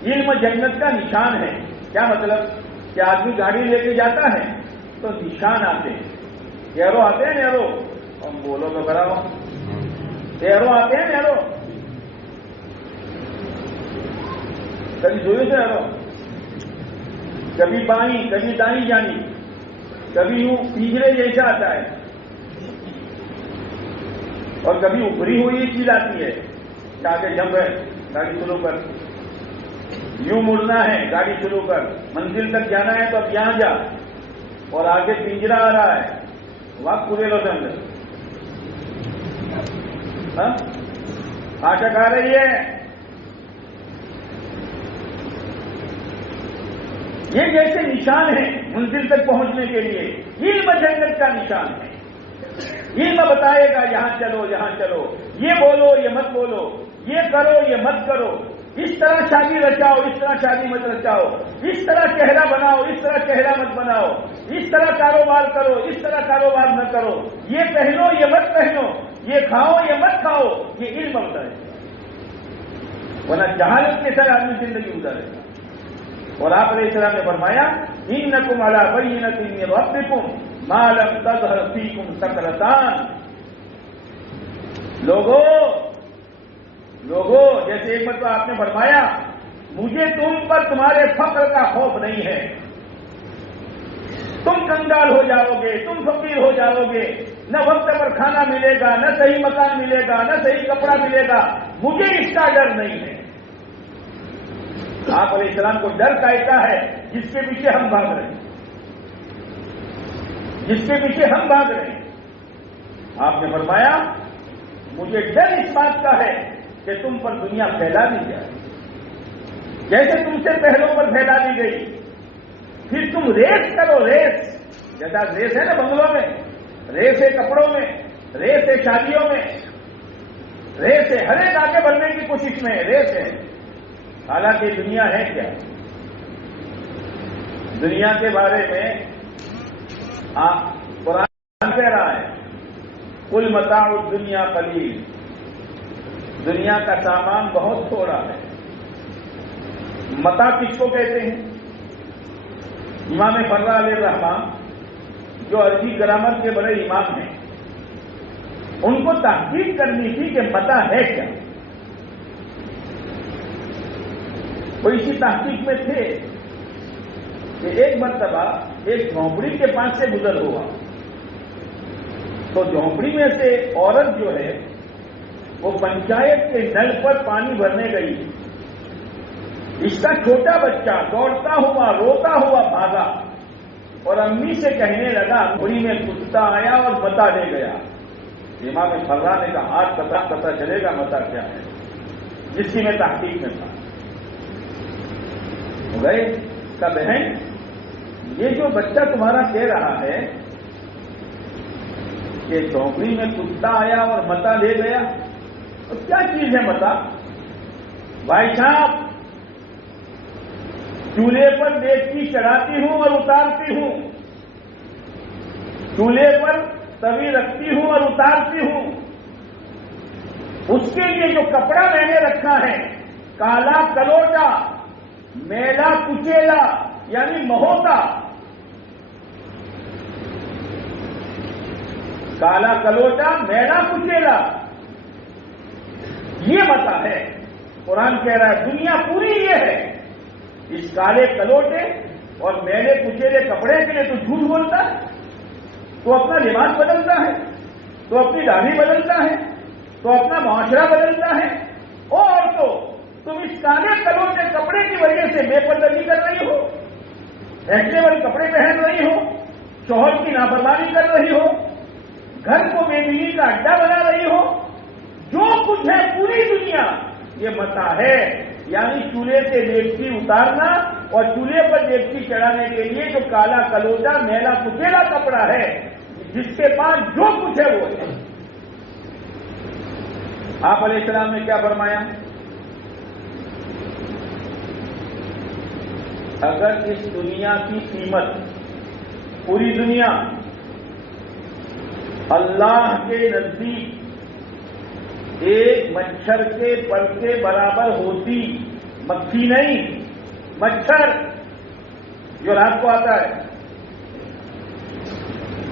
علم جنت کا نشان ہے. کیا مطلب کہ آدمی گاڑی لے کے جاتا ہے تو نشان آتے ہیں. ایرو آتے ہیں ایرو, ہم بولو تو کرا ہو, ایرو آتے ہیں ایرو. کبھی جوئے سے ایرو, کبھی بائیں کبھی دائیں جانی, کبھی یوں پنجرے جیسا آتا ہے اور کبھی ابری ہوئی چیز آتی ہے کہ آگے جم ہے گاڑی شروع کر, یوں مڑنا ہے گاڑی شروع کر, منزل تک جانا ہے تو اب یہاں جا, اور آگے پنجرا آ رہا ہے وقت پورے لو سمجھ. آشک آ رہی ہے. یہ جیسے نشان ہے منزل تک پہنچنے کے لیے. علم جنت کا نشان ہے. علم بتائے گا یہاں چلو یہاں چلو, یہ بولو یہ مت بولو, یہ کرو یہ مت کرو, اس طرح شادی رچاؤ اس طرح شادی مت رچاؤ, اس طرح چہرہ بناؤ اس طرح چہرہ مت بناؤ, اس طرح کاروبار کرو اس طرح کاروبار نہ کرو, یہ پہنو یہ مت پہنو, یہ کھاؤ یہ مت کھاؤ. یہ علم بتائے گا, ورنہ جہالت کے ساتھ آدمی زندگی گزارے گا. اور آپ علیہ السلام نے فرمایا انکم علی بینۃ من ربکم ما لم تظہر فیکم سکرتان. لوگوں جیسے ایک مرتبہ آپ نے فرمایا مجھے تم پر تمہارے فقر کا خوف نہیں ہے. تم کنگال ہو جاؤ گے, تم فقیر ہو جاؤ گے, نہ وقت پر کھانا ملے گا, نہ صحیح مکان ملے گا, نہ صحیح کپڑا ملے گا. مجھے اس کا ڈر نہیں ہے. آپ علیہ السلام کو ڈر کہتا ہے جس کے پیچھے ہم بھاگ رہے ہیں, جس کے پیچھے ہم بھاگ رہے ہیں. آپ نے فرمایا مجھے ڈر اس بات کا ہے کہ تم پر دنیا پھیلا دی جائے جیسے تم سے پہلوں پر پھیلا دی گئی, پھر تم ریس کرو. ریس جیسا ریس ہے نا بنگلوں میں, ریس ہے کپڑوں میں, ریس ہے شادیوں میں, ریس ہے ہر ایک آگے بڑھنے کی کوشش میں ریس ہے. حالانکہ دنیا ہے کیا؟ دنیا کے بارے میں قرآن کہہ رہا ہے کل متاع الدنیا قلیل. دنیا کا سامان بہت تھوڑا ہے. متاع کس کو کہتے ہیں؟ امام فرا علیہ الرحمٰن جو عربی گرامر کے بڑے امام ہیں, ان کو تحقیق کرنی تھی کہ متاع ہے کیا. وہ اسی تحقیق میں تھے کہ ایک مرتبہ ایک جھونپڑی کے پاس سے گزر ہوا, تو جھونپڑی میں سے عورت جو ہے وہ پنچایت کے نل پر پانی بھرنے گئی. اس کا چھوٹا بچہ دوڑتا ہوا روتا ہوا بھاگا. اور امی سے کہنے لگا بڑی میں کتا آیا اور متا لے گیا. امام فرا نے کہا آج پتا چلے گا متا کیا ہے، جس کی میں تحقیق میں تھا. گئے کا بہن یہ جو بچہ تمہارا کہہ رہا ہے کہ جھونپڑی میں کتا آیا اور متا لے گیا، تو کیا چیز ہے متا؟ بھائی صاحب چولہے پر دیگچی چڑھاتی ہوں اور اتارتی ہوں، چولہے پر توی رکھتی ہوں اور اتارتی ہوں. اس کے لیے جو کپڑا میں نے رکھا ہے کالا کلوٹا میلا کچیلا یعنی مہوتا، کالا کلوٹا میلا کچیلا، یہ متا ہے. قرآن کہہ رہا ہے دنیا پوری یہ ہے. اس کالے کلوٹے اور میلے کچیلے کپڑے کے لیے تو جھوٹ بولتا ہے، تو اپنا لباس بدلتا ہے، تو اپنی داڑھی بدلتا ہے، تو اپنا معاشرہ بدلتا ہے. اور تو تم اس کالے کلوٹے کپڑے کی وجہ سے بے پردگی کر رہی ہو، فیشنیبل کپڑے پہن رہی ہو، شوہر کی نافرمانی کر رہی ہو، گھر کو بے دینی کا اڈا بنا رہی ہو. جو کچھ ہے پوری دنیا یہ متا ہے. یعنی چولہے سے دیگچی اتارنا اور چولہے پر دیگچی چڑھانے کے لیے جو کالا کلوٹا میلا کچیلا کپڑا ہے، جس کے پاس جو کچھ ہے وہ ہے. آپ علیہ السلام نے کیا فرمایا؟ اگر اس دنیا کی قیمت پوری دنیا اللہ کے نزدیک ایک مچھر کے پر کے برابر ہوتی، مکھی نہیں مچھر جو رات کو آتا ہے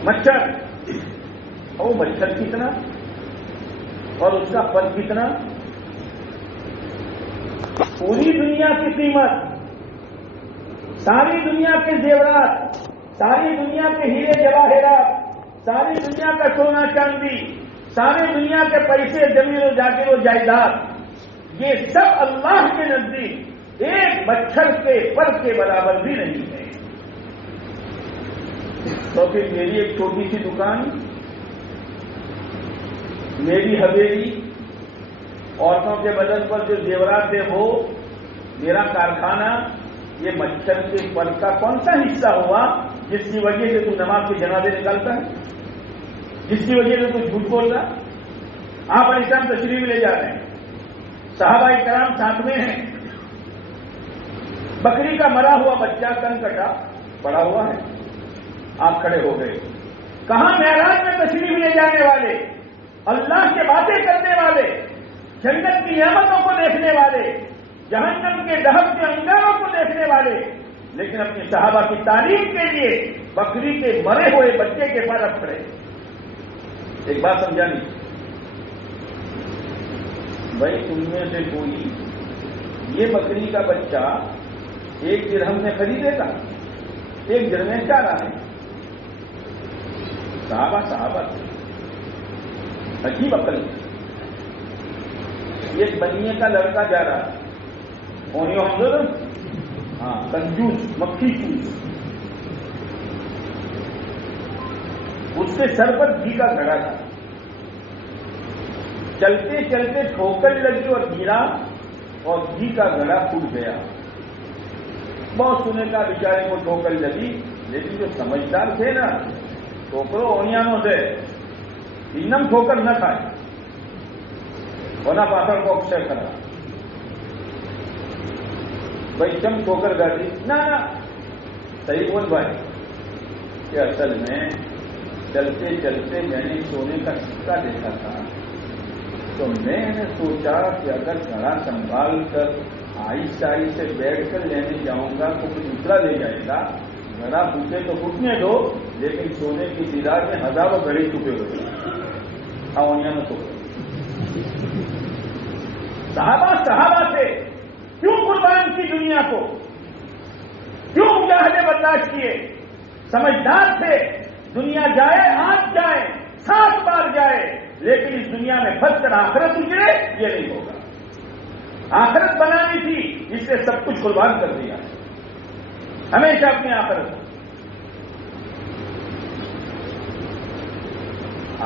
مچھر، وہ مچھر کتنا اور اس کا پر کتنا؟ پوری دنیا کی قیمت، ساری دنیا کے زیورات، ساری دنیا کے ہیرے جواہرات، ساری دنیا کا سونا چاندی، ساری دنیا کے پیسے زمین و جاگیر و جائیداد، یہ سب اللہ کے نزدیک ایک مچھر کے پر کے برابر بھی نہیں ہے. تو پھر میری ایک چھوٹی سی دکان، میری حویلی، عورتوں کے بدن پر جو زیورات ہے وہ، میرا کارخانہ، یہ مچھر کے پر کا کون سا حصہ ہوا جس کی وجہ سے تو نماز کے جنازے نکالتا ہے، جس کی وجہ سے تو جھوٹ بول رہا؟ آپ علیہ السلام تشریف لے جا رہے ہیں، صحابہ کرام ساتھ میں ہیں، بکری کا مرا ہوا بچہ کن کٹا پڑا ہوا ہے، آپ کھڑے ہو گئے. کہاں معراج میں تشریف لے جانے والے، اللہ سے باتیں کرنے والے، جنت کی نعمتوں کو دیکھنے والے، جہنم کے دہب کے انگاروں کو دیکھنے والے، لیکن اپنی صحابہ کی تعلیم کے لیے بکری کے مرے ہوئے بچے کے پاس رکھ کھڑے. ایک بات سمجھانی، بھائی تم میں سے کوئی یہ بکری کا بچہ 1 درہم میں خریدے گا؟ 1 درہم میں کیا رہا ہے؟ صحابہ عجیب عقل. ایک بنیے کا لڑکا جا رہا، ہاں کنجوس مکھی چوس، اس کے سر پر گھی کا گھڑا تھا، چلتے چلتے ٹھوکر لگی اور گرا اور گھی کا گھڑا پھوٹ گیا. بہت سنے کا بیچارے کو ٹھوکر لگی، لیکن جو سمجھدار تھے نا ٹھوکروں اونیانوں سے انم ٹھوکر نہ کھائے ہونا پاتر کو اکثر کرا بھائی چم ٹھوکر گاڑی نہ صحیح بول بھائی کہ اصل میں چلتے چلتے میں نے سونے کا سکہ دیکھا تھا، تو میں نے سوچا کہ اگر گھڑا سنبھال کر آہستہ آہستہ بیٹھ کر لینے جاؤں گا تو کوئی دوسرا لے جائے گا، گھڑا پوچھے تو پھٹنے دو، لیکن سونے کی دیدار میں ہزاروں گھڑے چھپے ہوئے آونیا میں تو صحابہ سے کیوں قربان کی دنیا کو، کیوں مجاہدے برداشت کیے؟ سمجھدار تھے، دنیا جائے آج جائے 7 بار جائے، لیکن اس دنیا میں پھنس کر آخرت اجڑے یہ نہیں ہوگا. آخرت بنانی تھی، اس نے سب کچھ قربان کر دیا، ہمیشہ اپنی آخرت.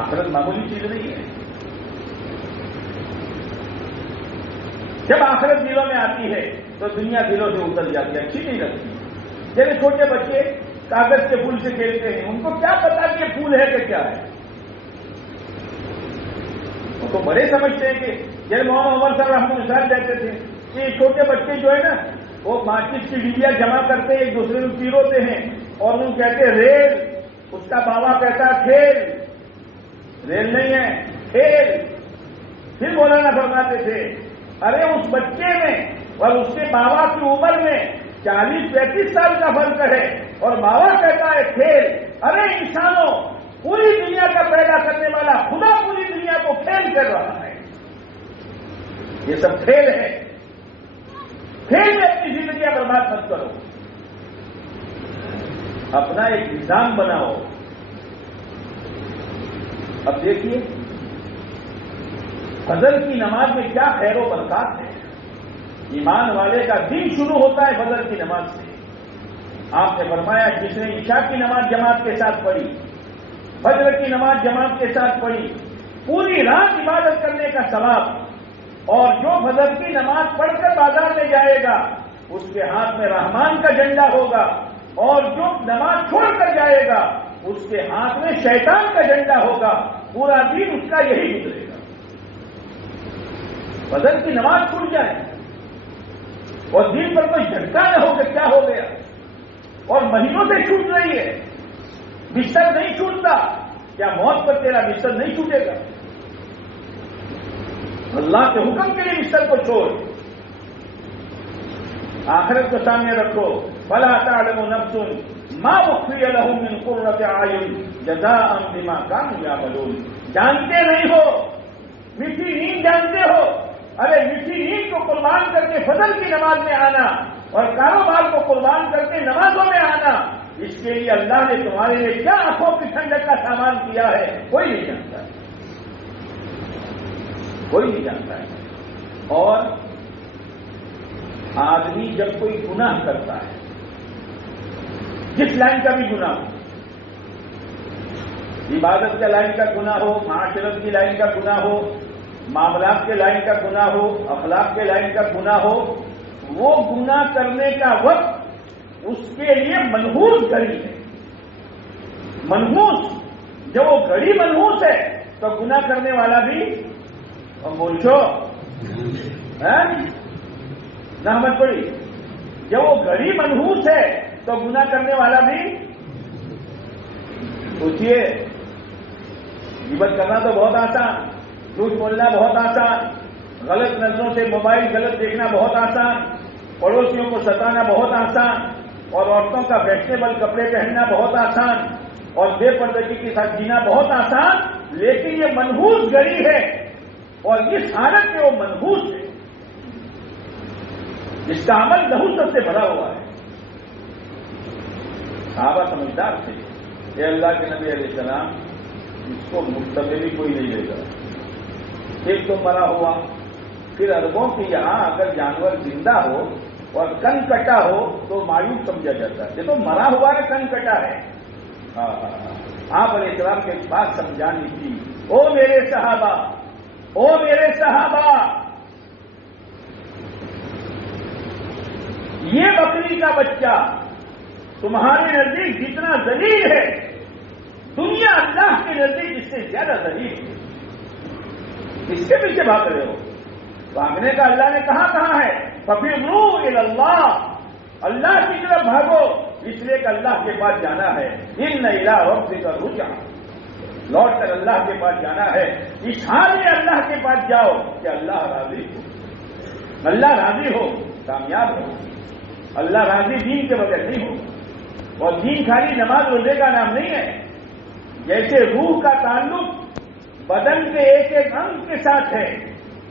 آخرت معمولی چیز نہیں ہے. جب آخرت دلوں میں آتی ہے تو دنیا دلوں سے اتر جاتی ہے, اچھی نہیں لگتی. جیسے چھوٹے بچے کاغذ کے پھول سے کھیلتے ہیں, ان کو کیا پتا کہ یہ پھول ہے کہ کیا ہے. وہ تو بڑے سمجھتے ہیں کہ جیسے مولانا عمر صاحب ہم کو مثال دیتے تھے کہ چھوٹے بچے جو ہے نا وہ ماچس کی ڈبیا جمع کرتے ہیں, ایک دوسرے کو پیروتے ہیں اور ان کہتے ہیں ریل. اس کا بابا کہتا ہے کھیل. ریل نہیں ہے, کھیل. پھر مولانا فرماتے تھے ارے اس بچے میں اور اس کے بابا کی عمر میں 40-35 سال کا فرق ہے اور بابا کہتا ہے کھیل. ارے انسانوں, پوری دنیا کا پیدا کرنے والا خدا پوری دنیا کو کھیل کر رہا ہے. یہ سب کھیل ہے. کھیل میں اپنی زندگیاں برباد مت کرو, اپنا ایک نظام بناؤ. اب دیکھیے فجر کی نماز میں کیا خیر و برکات ہے. ایمان والے کا دن شروع ہوتا ہے فجر کی نماز سے. آپ نے فرمایا جس نے عشاء کی نماز جماعت کے ساتھ پڑھی, فجر کی نماز جماعت کے ساتھ پڑھی, پوری رات عبادت کرنے کا ثواب. اور جو فجر کی نماز پڑھ کر بازار میں جائے گا اس کے ہاتھ میں رحمان کا جھنڈا ہوگا, اور جو نماز چھوڑ کر جائے گا اس کے ہاتھ میں شیطان کا جھنڈا ہوگا. پورا دن اس کا یہی گزرے گا. فجر کی نماز چھوٹ جائے اور دن پر کوئی جھٹکا نہ ہو کہ کیا ہو گیا, اور مہینوں سے چھوٹ رہی ہے, بستر نہیں چھوٹتا. کیا موت پر تیرا بستر نہیں چھوٹے گا؟ اللہ کے حکم کے لیے بستر کو چھوڑ, آخرت کو سامنے رکھو. فلا تعلم نفس ما اخفي لهم من قرة اعين جزاء بما كانوا يعملون. جانتے نہیں ہو, میٹھی نیند جانتے ہو. ارے میٹھی نیند کو قربان کر کے فجر کی نماز میں آنا اور کاروبار کو قربان کر کے نمازوں میں آنا, اس کے لیے اللہ نے تمہارے لیے کیا آنکھوں کی ٹھنڈک کا سامان کیا ہے کوئی نہیں جانتا ہے, کوئی نہیں جانتا ہے. اور آدمی جب کوئی گناہ کرتا ہے, جس لائن کا بھی گناہ ہو, عبادت کے لائن کا گناہ ہو, معاشرت کی لائن کا گناہ ہو, معاملات کے لائن کا گناہ ہو, اخلاق کے لائن کا گناہ ہو, وہ گناہ کرنے کا وقت اس کے لیے منحوس گھڑی ہے. منحوس, جب وہ گھڑی منحوس ہے تو گناہ کرنے والا بھی بولچو نحمت پڑی. جب وہ گھڑی منحوس ہے تو گناہ کرنے والا بھی. سوچیے, غیبت کرنا تو بہت آسان, جھوٹ بولنا بہت آسان, غلط نظروں سے موبائل غلط دیکھنا بہت آسان, پڑوسیوں کو ستانا بہت آسان, اور عورتوں کا فیشنیبل کپڑے پہننا بہت آسان, اور بے پردگی کے ساتھ جینا بہت آسان. لیکن یہ منحوس گھڑی ہے, اور اس حالت میں وہ منحوس ہے, اس کا عمل نحوست سے بھرا ہوا ہے. صحابہ سمجھدار تھے, اے اللہ کے نبی علیہ السلام اس کو مشتبہ بھی کوئی نہیں لے گا. ایک تو مرا ہوا, پھر اربوں کے یہاں اگر جانور زندہ ہو اور کن کٹا ہو تو مایوس سمجھا جاتا ہے. یہ تو مرا ہوا ہے, کن کٹا ہے. آپ علیہ السلام کے بات سمجھانی تھی. او میرے صحابہ, او میرے صحابہ, یہ بکری کا بچہ تمہارے نزدیک جتنا ذلیل ہے, دنیا اللہ کے نزدیک اس سے زیادہ ذلیل ہے. اس کے پیچھے بھاگ رہے ہو. بھاگنے کا اللہ نے کہاں ہے؟ فَفِرُّوا إِلَى اللَّهِ, اللہ کی طرف بھاگو, اس لیے کہ اللہ کے پاس جانا ہے. إِنَّ إِلَىٰ رَبِّكَ الرُّجْعَىٰ, لوٹ کر اللہ کے پاس جانا ہے. اس حال میں اللہ کے پاس جاؤ کہ اللہ راضی ہو. اللہ راضی ہو کامیاب ہو. اللہ راضی دین کے بغیر نہیں ہو. اور دین خالی نماز روزے کا نام نہیں ہے. جیسے روح کا تعلق بدن کے ایک ایک انگ کے ساتھ ہے,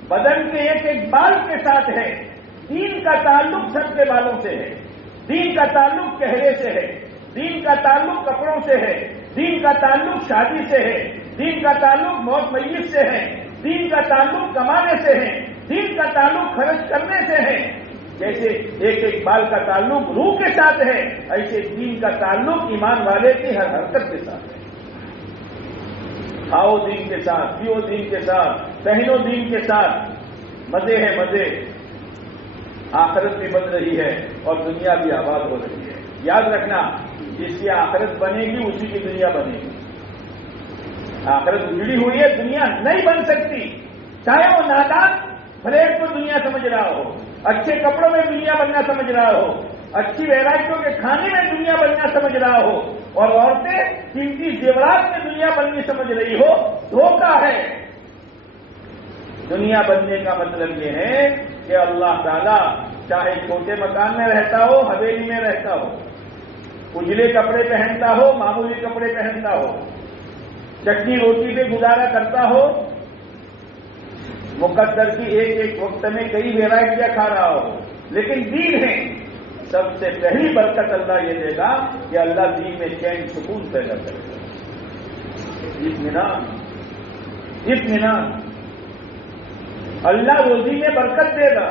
بدن کے ایک ایک بال کے ساتھ ہے, دین کا تعلق سر کے بالوں سے ہے. دین کا تعلق چہرے سے ہے, دین کا تعلق کپڑوں سے ہے, دین کا تعلق شادی سے ہے, دین کا تعلق موت میت سے ہے, دین کا تعلق کمانے سے ہے, دین کا تعلق خرچ کرنے سے ہے. جیسے ایک ایک بال کا تعلق روح کے ساتھ ہے, ایسے دین کا تعلق ایمان والے کی ہر حرکت کے ساتھ ہے. کھاؤ دین کے ساتھ، پیو دین کے ساتھ، پہنو دین کے ساتھ، مزے ہیں مزے، آخرت بھی بن رہی ہے اور دنیا بھی آباد ہو رہی ہے۔ یاد رکھنا، جس کی آخرت بنے گی اسی کی دنیا بنے گی۔ آخرت اجڑی ہوئی ہے، دنیا نہیں بن سکتی، چاہے وہ نادان فلیٹ کو دنیا سمجھ رہا ہو، اچھے کپڑوں میں دنیا بننا سمجھ رہا ہو، اچھی ویرائٹیوں کے کھانے میں دنیا بننا سمجھ رہا ہو، اور عورتیں قیمتی زیورات میں دنیا بننی سمجھ رہی ہو، دھوکہ ہے۔ دنیا بننے کا مطلب یہ ہے کہ اللہ تعالیٰ چاہے چھوٹے مکان میں رہتا ہو، حویلی میں رہتا ہو، اجلے کپڑے پہنتا ہو، معمولی کپڑے پہنتا ہو، چٹنی روٹی پہ گزارا کرتا ہو، مقدر کی ایک ایک وقت میں کئی ویرائٹیاں کھا رہا ہو، لیکن دین ہے، سب سے پہلی برکت اللہ یہ دے گا کہ اللہ دین میں چین سکون پیدا کرے گا، اطمینان، اللہ روزی میں برکت دے گا۔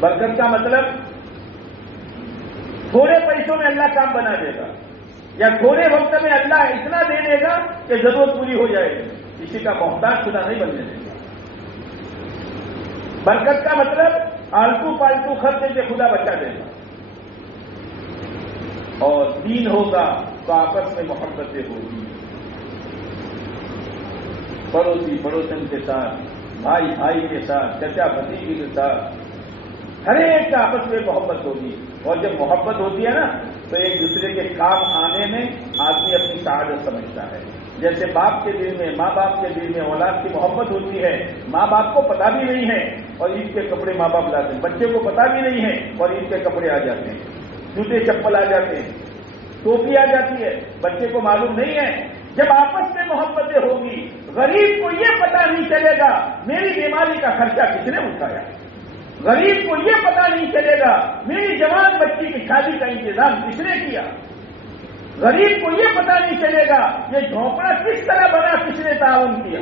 برکت کا مطلب تھوڑے پیسوں میں اللہ کام بنا دے گا، یا تھوڑے وقت میں اللہ اتنا دے دے گا کہ ضرورت پوری ہو جائے گی، کسی کا محتاج خدا نہیں بننے دے گا۔ برکت کا مطلب آلتو پالتو خرچے سے خدا بچا دے گا، اور دین ہوگا تو آپس میں محبتیں ہوگی، پڑوسی پڑوسن کے ساتھ، بھائی بھائی کے ساتھ، چچا بھتیجی کے ساتھ، ہر ایک کا آپس میں محبت ہوگی، اور جب محبت ہوتی ہے نا تو ایک دوسرے کے کام آنے میں آدمی اپنی سعادت سمجھتا ہے۔ جیسے باپ کے دل میں، ماں باپ کے دل میں اولاد کی محبت ہوتی ہے، ماں باپ کو پتا بھی نہیں ہے اور عید کے کپڑے ماں باپ لاتے ہیں، بچے کو پتا بھی نہیں ہے اور عید کے کپڑے آ جاتے ہیں، جوتے چپل آ جاتے ہیں، ٹوپی آ جاتی ہے، بچے کو معلوم نہیں ہے۔ جب آپس میں محبتیں ہوگی، غریب کو یہ پتا نہیں چلے گا میری بیماری کا خرچہ کس نے اٹھایا، غریب کو یہ پتا نہیں چلے گا میری جوان بچی کی شادی کا انتظام کس نے کیا، غریب کو یہ پتا نہیں چلے گا یہ جھونپڑا کس طرح بنا، کس نے تعاون کیا۔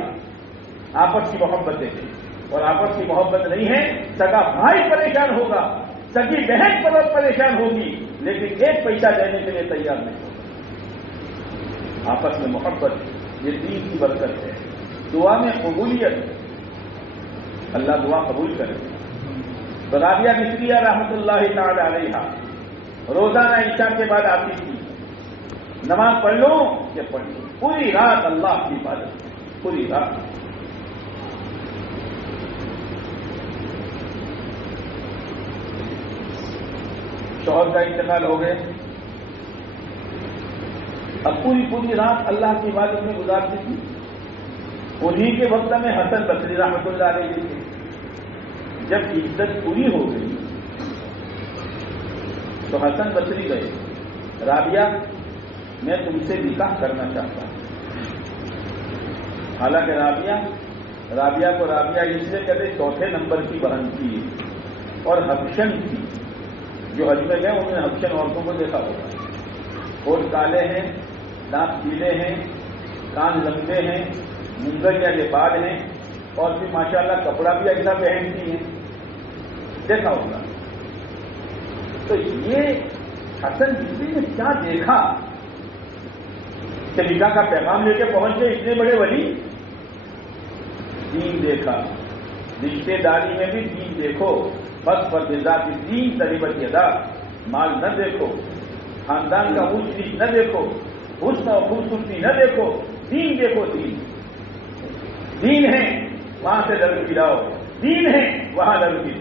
آپس کی محبتیں ہیں، اور آپس کی محبت نہیں ہے، سگا بھائی پریشان ہوگا، سگی بہن پریشان ہوگی، لیکن ایک پیسہ دینے کے لیے تیار نہیں ہوگا۔ آپس میں محبت، یہ دین کی برکت ہے۔ دعا میں قبولیت، اللہ دعا قبول کرے۔ رابعہ مصریہ رحمۃ اللہ تعالی علیہا روزانہ عشاء کے بعد آتی تھی، نماز پڑھ لو کہ پڑھ لو، پوری رات اللہ کی عبادت، پوری رات۔ شوہر کا انتقال ہو گئے، اب پوری رات اللہ کی عبادت میں گزارتی تھی۔ انہی کے وقت میں حسن بصری رحمۃ اللہ علیہ تھے۔ جب عدت پوری ہو گئی تو حسن بصری گئے، رابعہ میں تم سے نکاح کرنا چاہتا ہوں۔ حالانکہ رابعہ کو رابعہ اس لیے کہتے چوتھے نمبر کی بہن تھی اور حبشن تھی۔ جو حج میں گئے انہوں نے حبشن عورتوں کو دیکھا ہوگا، ہوٹ کالے ہیں، دانت پیلے ہیں، کان لمبے ہیں، منگر یا بال ہیں، اور پھر ماشاءاللہ کپڑا بھی ایسا پہنتی ہیں، دیکھا ہوگا۔ تو یہ حسن بصری نے کیا دیکھا کہ نکاح کا پیغام لے کے پہنچ گئے اتنے بڑے ولی؟ دین دیکھا، رشتے داری میں بھی دین دیکھو، بس پر ذات دین تریبت ادا، مال نہ دیکھو، خاندان کا اونچ نیچ نہ دیکھو، حسن اور خوبصورتی نہ دیکھو، دین دیکھو۔ دین ہے وہاں سے لڑکی لاؤ، دین ہے وہاں لڑکی،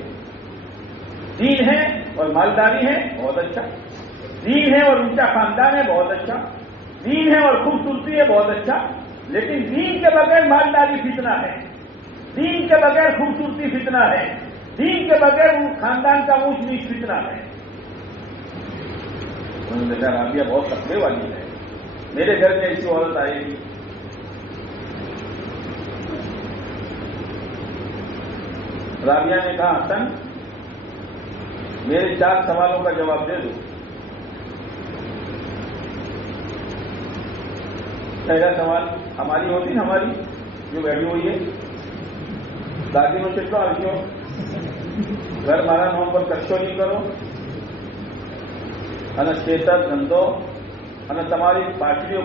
دین ہے اور مالداری ہے بہت اچھا، دین ہے اور اونچا خاندان ہے بہت اچھا، دین ہے اور خوبصورتی ہے بہت اچھا، لیکن دین کے بغیر مالداری فتنہ ہے، دین کے بغیر خوبصورتی فتنہ ہے، دین کے بغیر خاندان کا اونچ نیچ فتنہ ہے۔ انہوں نے کہا رابعہ بہت تقوی والی ہے، میرے گھر میں ایسی عورت آئے گی۔ رابعہ نے کہا حسن میرے 4 سوالوں کا جواب دے دو۔ پہلا سوال ہماری ہوتی نا، ہماری جو بیٹھی ہوئی ہے دادی میں چلو آگے گھر مارا نام پر کچو نہیں کرو، انشیتا دھندو અને તમારી પાછળીઓ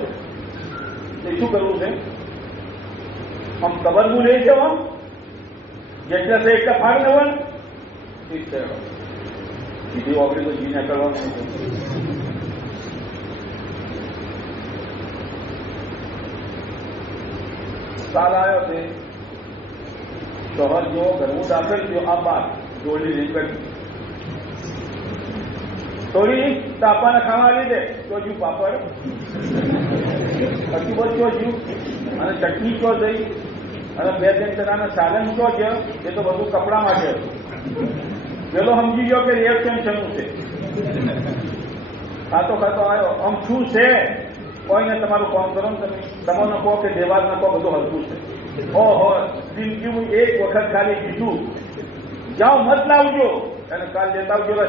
છે તે શું કરવું છે, આમ કબરનું લઈ જવા જેટલા છે એટલા ફાળ લેવાનું, સીધી ઓગળી તો જી ના કરવાનું। કાલ આવ્યો તે શોહર જેવો ઘરનું દાખલ થયો, આ બાદ જોડી નીકળી થોડી તાપાને ખાવા લીધે તો જ્યું પાપડ કચુબર ચો જ્યું અને ચટણી ચો જઈ અને 2-3 તરાના સાલન ચો છે એ તો બધું કપડા માટે હતું। પેલો સમજી ગયો કે રિએક્શન શરૂ છે, ખાતો ખાતો આવ્યો આમ શું છે કોઈને તમારું કામ કરો ને તમને કહો કે દેવાજ ન કહો બધું હલકું છે। ઓહો જિંદગીમાં એક વખત ખાલી કીધું જાઓ મત લાવજો અને કાલ લેતા આવજો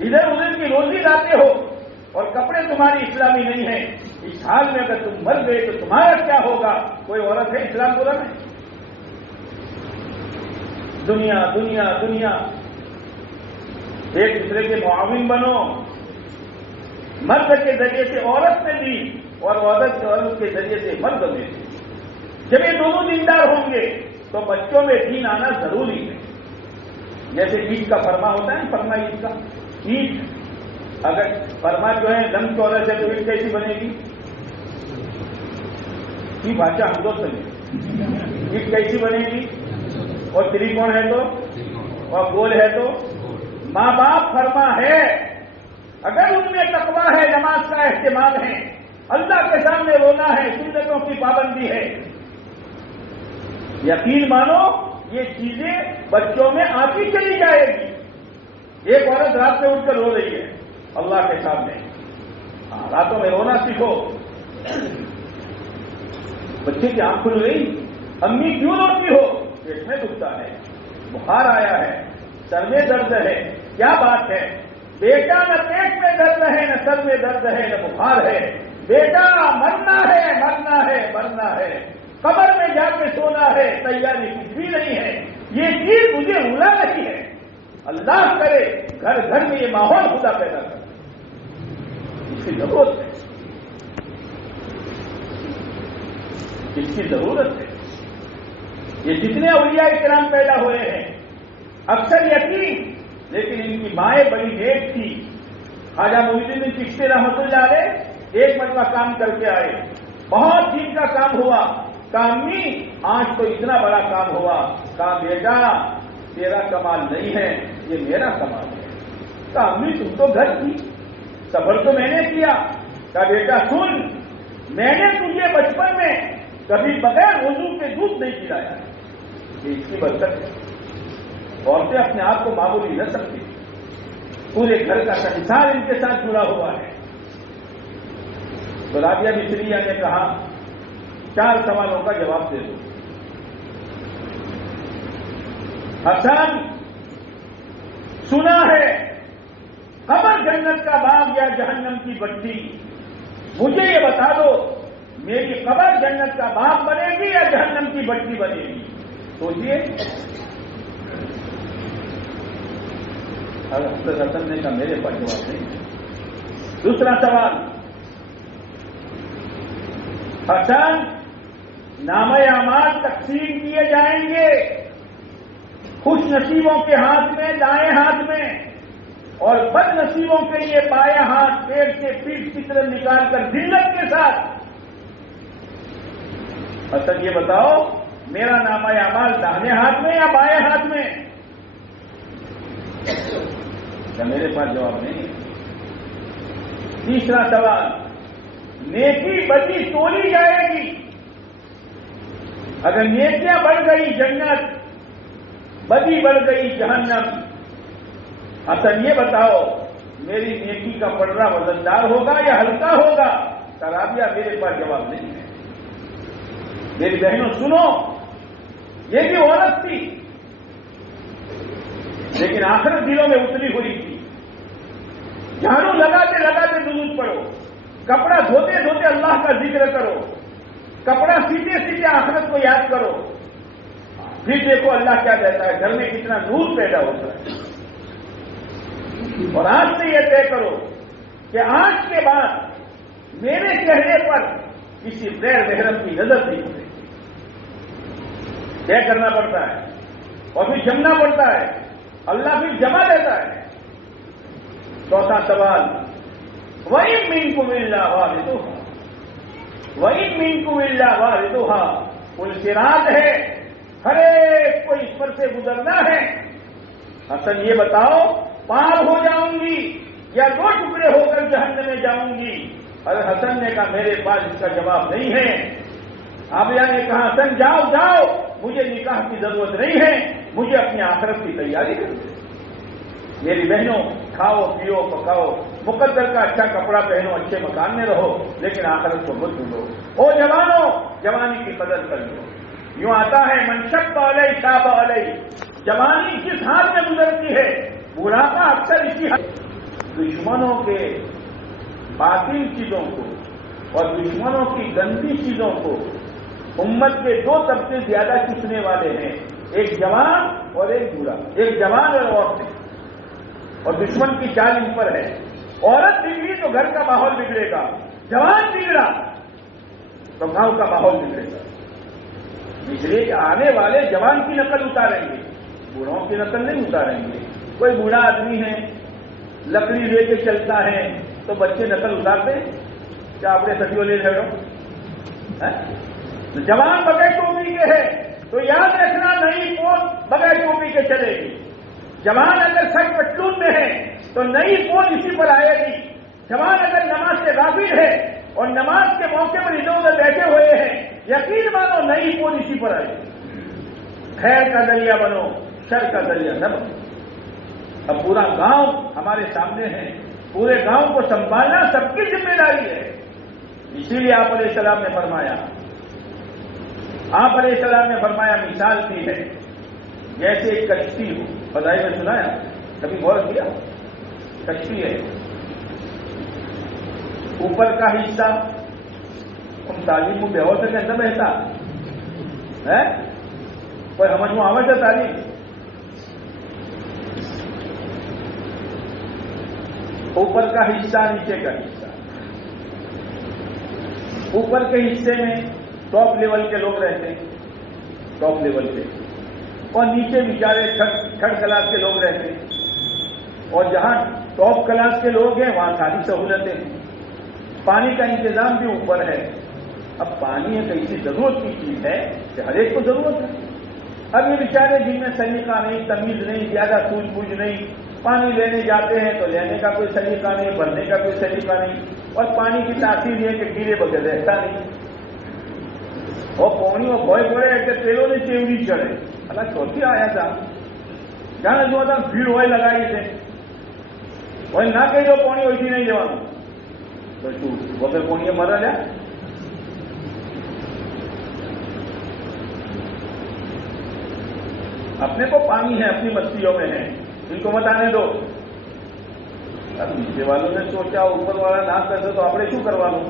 ادھر ادھر کی روزی لاتے ہو اور کپڑے تمہاری اسلامی نہیں ہیں، اس حال میں اگر تم مر گئے تو تمہارا کیا ہوگا؟ کوئی عورت ہے اسلام بولا نہیں؟ دنیا دنیا دنیا، ایک دوسرے کے معاون بنو، مرد کے ذریعے سے عورت میں دی اور عورت کے ذریعے سے مرد میں دی۔ جب یہ دونوں دیندار ہوں گے تو بچوں میں دین آنا ضروری ہے۔ جیسے عید کا فرما ہوتا ہے نا، فرما عید کا، عید اگر فرما جو ہے لم چورس ہے تو عید کیسی بنے گی؟ کی بھاشا ہم لوگ سمجھیں، عید کیسی بنے گی؟ اور تریکون ہے تو اور گول ہے تو ماں باپ فرما ہے، اگر ان میں تقویٰ ہے، نماز کا اہتمام ہے، اللہ کے سامنے رونا ہے، سنتوں کی پابندی ہے، یقین مانو یہ چیزیں بچوں میں آتی چلی جائے گی۔ ایک عورت رات سے اٹھ کر رو رہی ہے اللہ کے سامنے، راتوں میں رونا سیکھو۔ بچے کی آنکھ کھل گئی، امی کیوں روتی ہو؟ پیٹ میں دکھتا ہے، بخار آیا ہے، سر میں درد ہے، کیا بات ہے؟ بیٹا نہ پیٹ میں درد ہے، نہ سر میں درد ہے، نہ بخار ہے، بیٹا مرنا ہے مرنا ہے مرنا ہے، قبر میں جا کے سونا ہے، تیاری کچھ بھی نہیں ہے، یہ چیز مجھے رلا نہیں ہے۔ اللہ کرے گھر گھر میں یہ ماحول خدا پیدا کرے، اس کی ضرورت ہے، اس کی ضرورت ہے۔ یہ جتنے اولیاء کرام پیدا ہوئے ہیں اکثر یقین، لیکن ان کی مائیں بڑی نیک تھی۔ خواجہ معین الدین چشتی رحمۃ اللہ علیہ ایک مرتبہ کام کر کے آئے، بہت دین کا کام ہوا، کامی آج تو اتنا بڑا کام ہوا، کہا بیٹا تیرا کمال نہیں ہے، یہ میرا کمال ہے۔ کہا امی تم تو گھر تھی، صبر تو میں نے کیا۔ کہا بیٹا سن، میں نے تجھے بچپن میں کبھی بغیر وضو کے دودھ نہیں پلایا، یہ اس کی برکت ہے۔ عورتیں اپنے آپ کو معمولی نہ سکتی، پورے گھر کا سنسار ان کے ساتھ جڑا ہوا ہے۔ تو رابعہ مصریہ نے کہا 4 سوالوں کا جواب دے دو۔ حسن سنا ہے قبر جنت کا باغ یا جہنم کی بٹی، مجھے یہ بتا دو میری قبر جنت کا باغ بنے گی یا جہنم کی بٹی بنے گی؟ سوچیے۔ حضرت حسن نے کہا میرے پاس جواب نہیں۔ دوسرا سوال، حسن نامہ اعمال تقسیم کیے جائیں گے، خوش نصیبوں کے ہاتھ میں دائیں ہاتھ میں، اور بد نصیبوں کے لیے بائیں ہاتھ پیٹ سے پیٹ کی طرف نکال کر ذلت کے ساتھ۔ حسن یہ بتاؤ میرا نامہ اعمال داہنے ہاتھ میں یا بائیں ہاتھ میں؟ کیا میرے پاس جواب نہیں ہے؟ تیسرا سوال، نیکی بدی تولی جائے گی، اگر نیکیاں بڑھ گئی جنت، بدی بڑھ گئی جہنم۔ حسن یہ بتاؤ میری نیکی کا پلڑا وزندار ہوگا یا ہلکا ہوگا؟ رابعہ میرے پاس جواب نہیں ہے۔ میری بہنوں سنو، یہ بھی عورت تھی لیکن آخرت دلوں میں اتری ہوئی تھی۔ جھاڑو لگاتے لگاتے درود پڑھو، کپڑا دھوتے دھوتے اللہ کا ذکر کرو، کپڑا سیتے سیتے آخرت کو یاد کرو، پھر دیکھو اللہ کیا کہتا ہے، گھر میں کتنا نور پیدا ہوتا ہے۔ اور آج سے یہ طے کرو کہ آج کے بعد میرے چہرے پر کسی غیر محرم کی نظر نہیں ہوتی۔ طے کرنا پڑتا ہے اور پھر جمنا پڑتا ہے، اللہ پھر جمع دیتا ہے۔ چوتھا سوال، وَإِن مِّنكُمْ إِلَّا وَارِدُهَا، وَإِن مِّنكُمْ إِلَّا وَارِدُهَا، الصراط ہے، ہر ایک کو اس پر سے گزرنا ہے۔ حسن یہ بتاؤ پار ہو جاؤں گی یا 2 ٹکڑے ہو کر جہنم میں جاؤں گی؟ اور حسن نے کہا میرے پاس اس کا جواب نہیں ہے۔ عابیہ نے کہا حسن جاؤ جاؤ، مجھے نکاح کی ضرورت نہیں ہے، مجھے اپنی آخرت کی تیاری کرنی ہے۔ میری بہنوں کھاؤ پیو پکاؤ، مقدر کا اچھا کپڑا پہنو، اچھے مکان میں رہو، لیکن آخرت کو مت بھولو۔ او جوانوں، جوانی کی قدر کر لو۔ یوں آتا ہے من شب علیہ شاب علیہ، جوانی کس حال میں گزرتی ہے، بڑھاپا اکثر اسی حال۔ دشمنوں کے باطل چیزوں کو اور دشمنوں کی گندی چیزوں کو امت کے دو طبقے زیادہ چسنے والے ہیں، ایک جوان اور ایک بوڑھا، ایک جوان اور عورت، اور دشمن کی چال ان پر ہے۔ عورت بگڑی تو گھر کا ماحول بگڑے گا، جوان بگڑا تو گاؤں کا ماحول بگڑے گا۔ اس لیے کہ آنے والے جوان کی نقل اتاریں گے، بوڑھوں کی نقل نہیں اتاریں گے۔ کوئی بوڑھا آدمی ہے لکڑی لے کے چلتا ہے تو بچے نقل اتارتے ہیں کیا؟ آپ نے سٹیوں لے لے جوان بغیر ٹوپی کے ہے تو یاد رکھنا نئی پوچھ بغیر ٹوپی کے چلے گی۔ جوان اگر سچ پٹلون میں ہے تو نئی پوچھ اسی پر آئے گی۔ جوان اگر نماز سے غافل ہے اور نماز کے موقع پر ادھر ادھر بیٹھے ہوئے ہیں، یقین مانو نئی پوچھ اسی پر آئے گی۔ خیر کا ذریعہ بنو، شر کا ذریعہ نہ بنو۔ اب پورا گاؤں ہمارے سامنے ہے، پورے گاؤں کو سنبھالنا سب کی ذمہ داری ہے۔ اسی لیے آپ علیہ السلام نے فرمایا، آپ علیہ السلام نے فرمایا، مثال کی ہے جیسے ایک کشتی ہو۔ فضائی میں سنایا، کبھی غور کیا؟ کشتی ہے، اوپر کا حصہ ہم تعلیم میں بے ہو سکے نہ بہتا ہے، کوئی سمجھ میں آواز ہے تعلیم؟ اوپر کا حصہ، نیچے کا حصہ۔ اوپر کے حصے میں ٹاپ لیول کے لوگ رہتے ہیں، ٹاپ لیول کے، اور نیچے بیچارے تھرڈ کلاس کے لوگ رہتے ہیں۔ اور جہاں ٹاپ کلاس کے لوگ ہیں وہاں ساری سہولتیں ہیں، پانی کا انتظام بھی اوپر ہے۔ اب پانی ایک ایسی ضرورت کی چیز ہے کہ ہر ایک کو ضرورت ہے۔ اب یہ بیچارے جن میں سلیقہ نہیں، تمیز نہیں، زیادہ سوجھ بوجھ نہیں، پانی لینے جاتے ہیں تو لینے کا کوئی سلیقہ نہیں، بھرنے کا کوئی سلیقہ نہیں، اور پانی کی تاثیر یہ کہ گیلے بغیر رہتا نہیں۔ اور پانی اور بھوئے پڑے کہ تیلوں نے چیوڑی چڑھے، اللہ چوتھی آیا تھا جانا جو تھا بھیڑ ہوئے لگائی تھے وہ نہ کہ جو پانی ویسی نہیں جانا تو وہ پھر پانی مرا جائے۔ اپنے کو پانی ہے، اپنی بستیوں میں ہے، ان کو مت آنے دو۔ اب نیچے والوں نے سوچا اوپر والا نہ کرتے تو آپ کیوں کروا لوں؟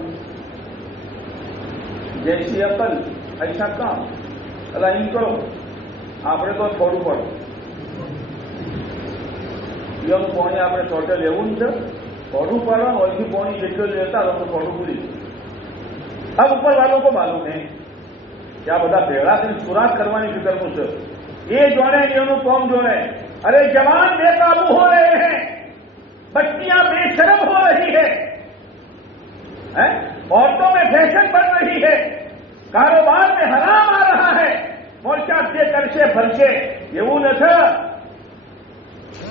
جیسی عقل ایسا کام، اللہ ان کرو آپ تو تھوڑوں پڑو یہ پانی آپ ٹوٹل એવું છે થોડું પડો ઓછી પાણી જેટલું લેતા તો થોડું પૂરી। اب اوپر والوں کو معلوم ہے کیا બધા ભેળા થઈને સુરાખ કરવાની ફિકરનું છે یہ જોડે એનું કોમ જોડે۔ ارے جوان بے قابو ہو رہے ہیں، بچیاں بے شرم ہو رہی ہے، عورتوں میں فیشن بڑھ رہی ہے، کاروبار میں حرام آ رہا ہے، مورچہ دے کر سے بھر کے یہ وہ نہ تھا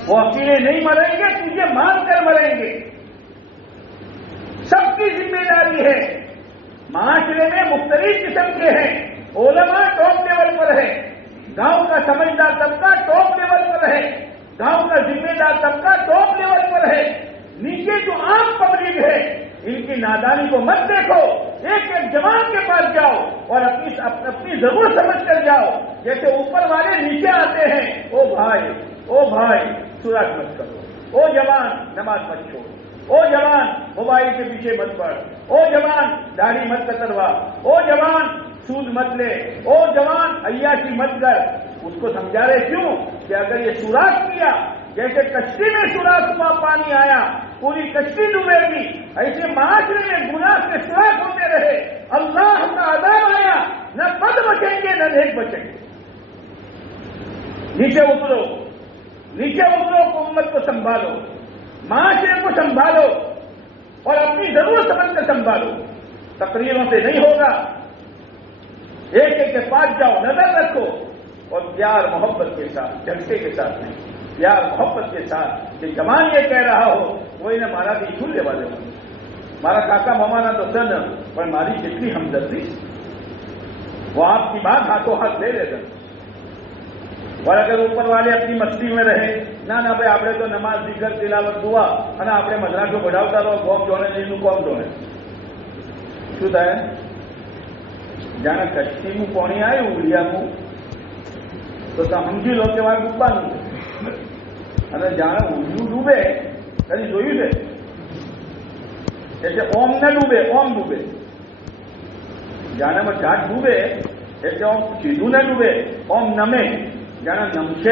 وہ اکیلے نہیں مریں گے، تجھے مان کر مریں گے۔ سب کی ذمہ داری ہے۔ معاشرے میں مختلف قسم کے ہیں، علماء ٹاپ لیول پر ہے، گاؤں کا سمجھدار طبقہ ٹاپ لیول پر ہے، گاؤں کا ذمہ دار طبقہ ٹاپ لیول پر ہے، نیچے جو عام پبلک ہے ان کی نادانی کو مت دیکھو۔ ایک ایک جوان کے پاس جاؤ اور اپنی ضرورت سمجھ کر جاؤ، جیسے اوپر والے نیچے آتے ہیں، او بھائی سوراخ مت کرو، او جوان نماز مت چھوڑ، او جوان موبائل کے پیچھے مت پڑ، او جوان داڑھی مت کتروا، او جوان سود مت لے، او جوان عیاشی مت کر۔ اس کو سمجھا رہے کیوں کہ اگر یہ سوراخ کیا، جیسے کشتی میں سوراخ ہوا پانی آیا پوری کشتی ڈوبے گی، ایسے معاشرے میں گناہ کے سوراخ ہوتے رہے، اللہ کا عذاب آیا، نہ بد بچیں گے نہ نیک بچیں گے۔ نیچے اترو کو امت کو سنبھالو، معاشرے کو سنبھالو اور اپنی ضرورت سمجھ کر سنبھالو۔ تقریروں سے نہیں ہوگا، ایک ایک کے پاس جاؤ، نظر رکھو اور پیار محبت کے ساتھ، جھٹکے کے ساتھ نہیں، پیار محبت کے ساتھ کہ جوان یہ کہہ رہا ہو وہی نے مارا بھی چھولے والے ہو، مارا کاکا ممانا تو سن پر ماری جتنی ہمدردی وہ آپ کی بات ہاتھوں ہاتھ لے لیتے۔ اور اگر اوپر والے اپنی مستی میں رہے نہ بھائی آپ تو نماز ذکر تلاوت دعا અને આપણે મજરાઠો બઢાવતા રહો ગોમ જોડે એનું કોમ જોડે શું થાય જાણે કચ્છીનું પાણી આવ્યું ઉડિયાનું તો સમજી લો કે મારે ડૂબવાનું છે અને જાણે ઉડિયું ડૂબે કદી જોયું છે? એટલે ઓમ ન ડૂબે, ઓમ ડૂબે. જાણામાં ઝાડ ડૂબે એટલે ઓમ સીધું ન ડૂબે, ઓમ નમે. જાણે નમશે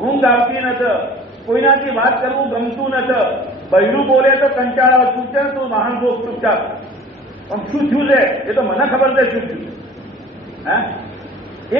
ઊંઘ આવતી નથી, કોઈનાથી વાત કરવું ગમતું નથી, બૈરું બોલે તો કંટાળા, ચૂપચાપ તું મહાન રોગ ચૂપચાપ. આમ શું થયું છે એ તો મને ખબર છે શું થયું.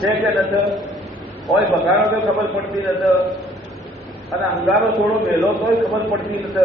છે કે નથી, હોય બગાડો તો ખબર પડતી નથી, અને અંગારો થોડો વહેલો તો ખબર પડતી નથી.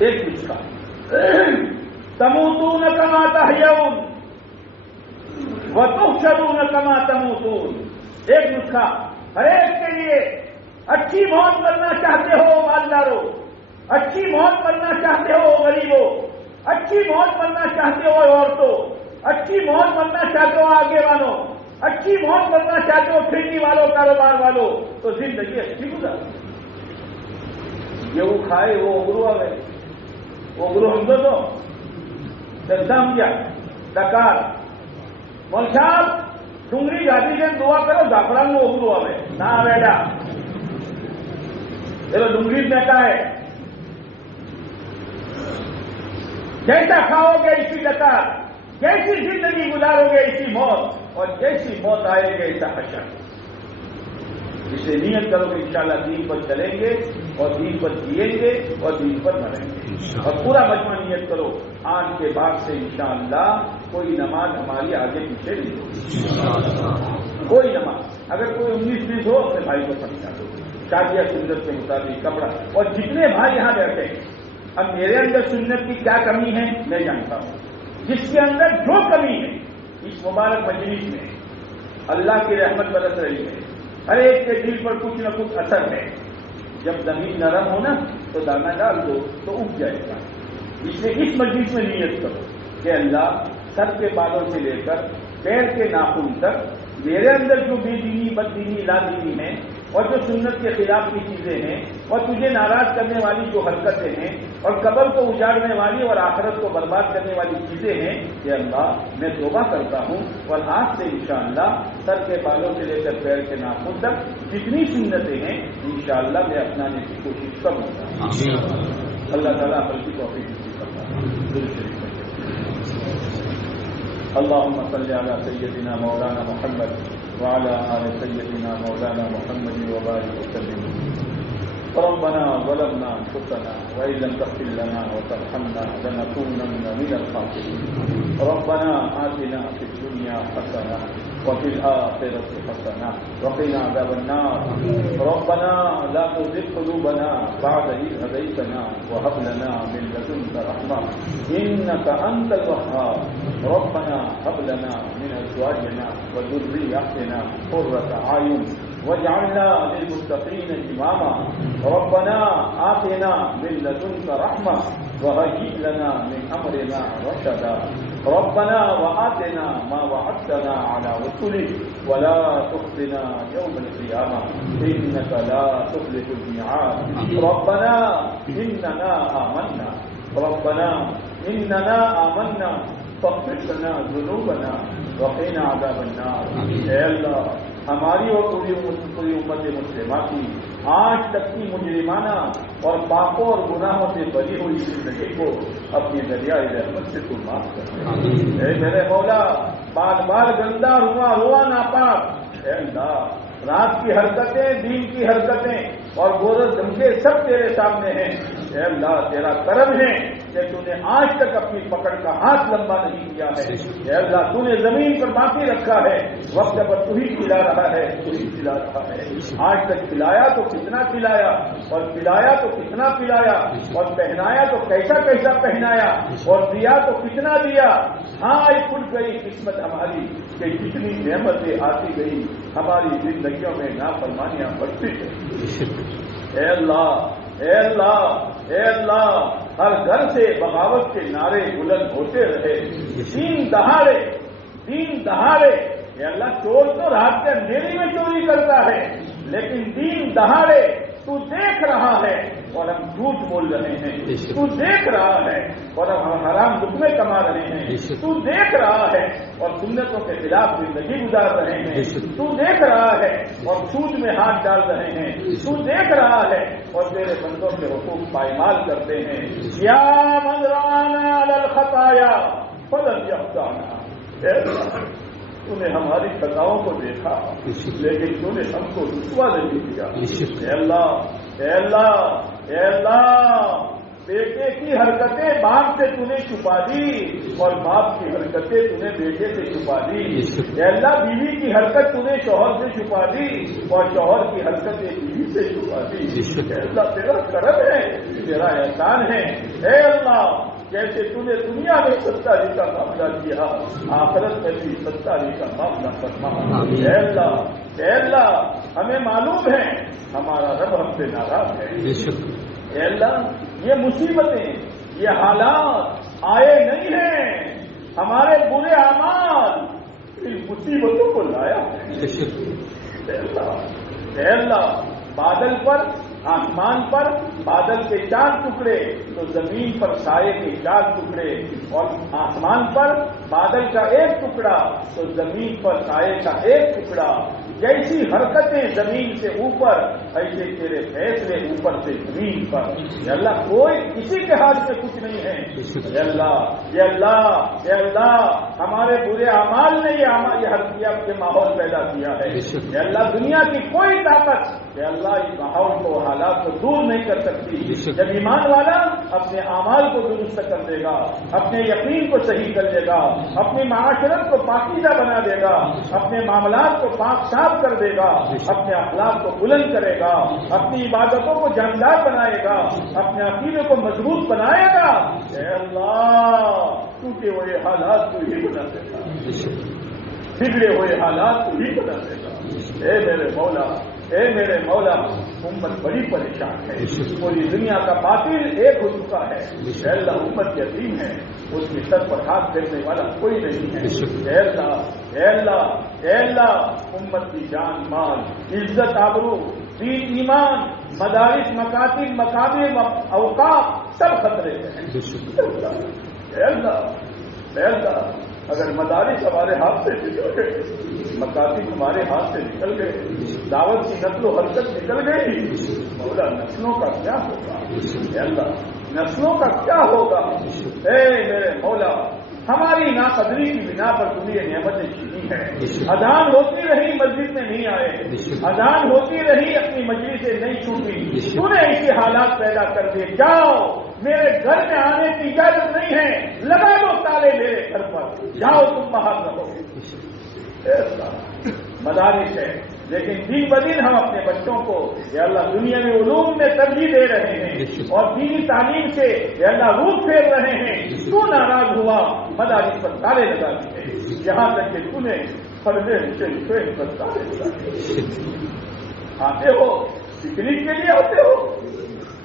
ایک نسخہ تموتون کما تحیون وتحشرون کما تموتون. ایک نسخہ ہر ایک کے لیے. اچھی موت مرنا چاہتے ہو مالداروں, اچھی موت مرنا چاہتے ہو غریبوں, اچھی موت مرنا چاہتے ہو عورتوں, اچھی موت مرنا چاہتے ہو آگے والوں, اچھی موت مرنا چاہتے ہو کھیتی والوں, کاروبار والوں, تو زندگی اچھی گزارو. یہ وہ کھائے وہ اگرو آئے وہ اگرو ہم تو سمجھا ڈکار مول صاحب ڈونگری گاڑی سے دعا کرو زعفران وہ اگرو آئے نہ بیٹا چلو ڈونگری بیٹا ہے. جیسا کھاؤ گے اسی ڈکار, جیسی زندگی گزارو گے اسی موت, اور جیسی موت آئے گے ایسا حشر. اسے نیت کرو کہ انشاءاللہ دین پر چلیں گے اور دین پر جیئیں گے اور دین پر مریں گے. اور پورا مجمع نیت کرو آج کے بعد سے انشاءاللہ کوئی نماز ہماری آگے پیچھے نہیں ہوگی. کوئی نماز اگر کوئی 19-20 ہو اپنے بھائی کو سمجھا دو, شادیہ سنت کے مطابق کپڑا. اور جتنے بھائی یہاں بیٹھے اب میرے اندر سنت کی کیا کمی ہے میں جانتا ہوں. جس کے اندر جو کمی ہے اس مبارک مجلس میں اللہ کی رحمت برس رہی ہے. ہر ایک کے دل پر کچھ نہ کچھ اثر ہے. جب زمین نرم ہو نا تو دانا ڈال دو تو اگ جائے گا. اس لیے اس مجلس میں نیت کرو کہ اللہ سر کے بالوں سے لے کر پیر کے ناخن تک میرے اندر جو بے دینی بددینی لا دینی ہیں اور جو سنت کے خلاف کی چیزیں ہیں اور تجھے ناراض کرنے والی جو حرکتیں ہیں اور قبر کو اجاڑنے والی اور آخرت کو برباد کرنے والی چیزیں ہیں, کہ اللہ میں توبہ کرتا ہوں اور آج سے انشاءاللہ سر کے بالوں سے لے کر پیر کے ناخن تک جتنی سنتیں ہیں انشاءاللہ میں اپنانے کی کوشش کروں گا. اللہ تعالیٰ عمل کی توفیق کرتا ہوں. اللهم صل على سيدنا مولانا محمد وعلى آل سيدنا مولانا محمد وبارك وسلم. ربنا ظلمنا انفسنا وان لم تغفر لنا وترحمنا لنكونن من الخاسرين. ربنا آتنا في الدنيا حسنة وفي الآخرة حسنة وقنا عذاب النار. ربنا لا تزغ قلوبنا بعد إذ هديتنا وهب لنا من لدنك رحمة إنك أنت الوهاب. ربنا هب لنا من أزواجنا وذرياتنا قرة أعين واجعلنا للمتقين إماما. ربنا آتنا من لدنك رحمة وهيئ لنا من أمرنا رشدا. ربنا وآتنا ما وعدتنا على رسلك ولا تخزنا يوم القيامة إنك لا تخلف الميعاد. ربنا إننا آمنا فاغفر لنا ذنوبنا وقنا عذاب النار. اے اللہ ہماری اور پوری امت مسلمہ کی آج تک کی مجرمانہ اور پاپوں اور گناہوں سے بری ہوئی زندگی کو اپنی دریائے رحمت سے تو معاف کر دے. اے میرے مولا بار بار گندا ہوا ناپاک. اے اللہ رات کی حرکتیں, دین کی حرکتیں اور گورز دھمکے سب تیرے سامنے ہیں. اے اللہ تیرا کرم ہے کہ تو نے آج تک اپنی پکڑ کا ہاتھ لمبا نہیں کیا ہے. اے اللہ تو نے زمین پر باقی رکھا ہے. وقت پر تو ہی کھلا رہا ہے, تو ہی کھلا رہا ہے. آج تک کھلایا تو کتنا کھلایا, اور پلایا تو کتنا پلایا, اور پہنایا تو کیسا کیسا پہنایا, اور دیا تو کتنا دیا. ہاں کھل گئی قسمت ہماری کہ جتنی نعمتیں آتی گئی ہماری زندگیوں میں نافرمانیاں بڑھتی گئی. اے اللہ اے اللہ اے اللہ ہر گھر سے بغاوت کے نعرے بلند ہوتے رہے. دین دہاڑے اے اللہ چور تو رات کے اندھیرے میں چوری کرتا ہے, لیکن دین دہاڑے تو دیکھ رہا ہے اور ہم جھوٹ بول رہے ہیں. تو دیکھ رہا ہے اور ہم حرام لقمے کما رہے ہیں. تو دیکھ رہا ہے اور سنتوں کے خلاف زندگی گزار رہے ہیں. تو دیکھ رہا ہے اور سود میں ہاتھ ڈال رہے ہیں. تو دیکھ رہا ہے اور تیرے بندوں کے حقوق پائمال کرتے ہیں. یا من رانا علی الخطایا فلن یخطانا. تو نے ہماری خطاؤں کو دیکھا لیکن تو نے ہم کو رسوا نہیں کیا. اے اللہ اے اللہ اے اللہ بیٹے کی حرکتیں باپ سے تو نے چھپا دی اور باپ کی حرکتیں تو نے بیٹے سے چھپا دی. اے اللہ بیوی کی حرکت تو نے شوہر سے چھپا دی اور شوہر کی حرکتیں بیوی سے چھپا دی. اے اللہ تیرا کرم ہے, تیرا احسان ہے. اے اللہ جیسے تو نے دنیا میں ستاری کا معاملہ کیا, آخرت میں بھی ستاری کا معاملہ فرما. اے اللہ ہمیں معلوم ہے ہمارا رب ہم سے ناراض ہے. اے اللہ یہ مصیبتیں, یہ حالات آئے نہیں ہیں, ہمارے برے اعمال ان مصیبتوں کو لایا ہے. اے اللہ بادل پر, آسمان پر بادل کے 4 ٹکڑے تو زمین پر سائے کے 4 ٹکڑے, اور آسمان پر بادل کا 1 ٹکڑا تو زمین پر سائے کا 1 ٹکڑا. جیسی حرکتیں زمین سے اوپر ایسے تیرے فیصلے اوپر سے زمین پر. یا اللہ کوئی کسی کے ہاتھ میں کچھ نہیں ہے. یا اللہ ہمارے برے اعمال نے یہ ماحول پیدا کیا ہے. یا اللہ دنیا کی کوئی طاقت یا اللہ اس ماحول کو, حالات کو دور نہیں کر سکتی. جب ایمان والا اپنے اعمال کو درست کر دے گا, اپنے یقین کو صحیح کر دے گا, اپنی معاشرت کو پاکیزہ بنا دے گا, اپنے معاملات کو پاک صاف کر دے گا, اپنے اخلاق کو بلند کرے گا, اپنی عبادتوں کو جاندار بنائے گا, اپنے عقیدے کو مضبوط بنائے گا. اے اللہ ٹوٹے ہوئے حالات کو ہی بنا دے گا, بگڑے ہوئے حالات کو ہی بنا دے گا. اے میرے مولا امت بڑی پریشان ہے. پوری دنیا کا باطل ایک ہو چکا ہے. اے اللہ امت یتیم ہے, اس کی سر پر ہاتھ پھیرنے والا کوئی نہیں ہے. اے اللہ امت کی جان مال عزت آبرو دین ایمان مدارس مکاتب مقابر اوقاف سب خطرے ہیں. اے اللہ اگر مدارس ہمارے ہاتھ سے نکل گئے, مکاتب ہمارے ہاتھ سے نکل گئے, دعوت کی نقل و حرکت نکل گئی, مولا نسلوں کا کیا ہوگا؟ اے اللہ نسلوں کا کیا ہوگا؟ اے میرے مولا ہماری ناقدری کی بنا پر تم یہ نعمتیں چھینی ہے. اذان ہوتی رہی مسجد میں نہیں آئے, اذان ہوتی رہی اپنی مجلس سے نہیں چھوٹی, تو نے ایسے حالات پیدا کر دیے. جاؤ میرے گھر میں آنے کی اجازت نہیں ہے, لگا دو تالے میرے گھر پر, جاؤ تم باہر رہو. مدارس ہے لیکن دن بدن ہم اپنے بچوں کو یا اللہ دنیا میں علوم میں ترجیح دے رہے ہیں اور دینی تعلیم سے یا اللہ روح پھیر رہے ہیں. تو ناراض ہوا, مدارس پر تالے لگا دیے, یہاں تک کہ تو نے پردے سے پر تالے لگا دیے. آتے ہو پکنک کے لیے, آتے ہو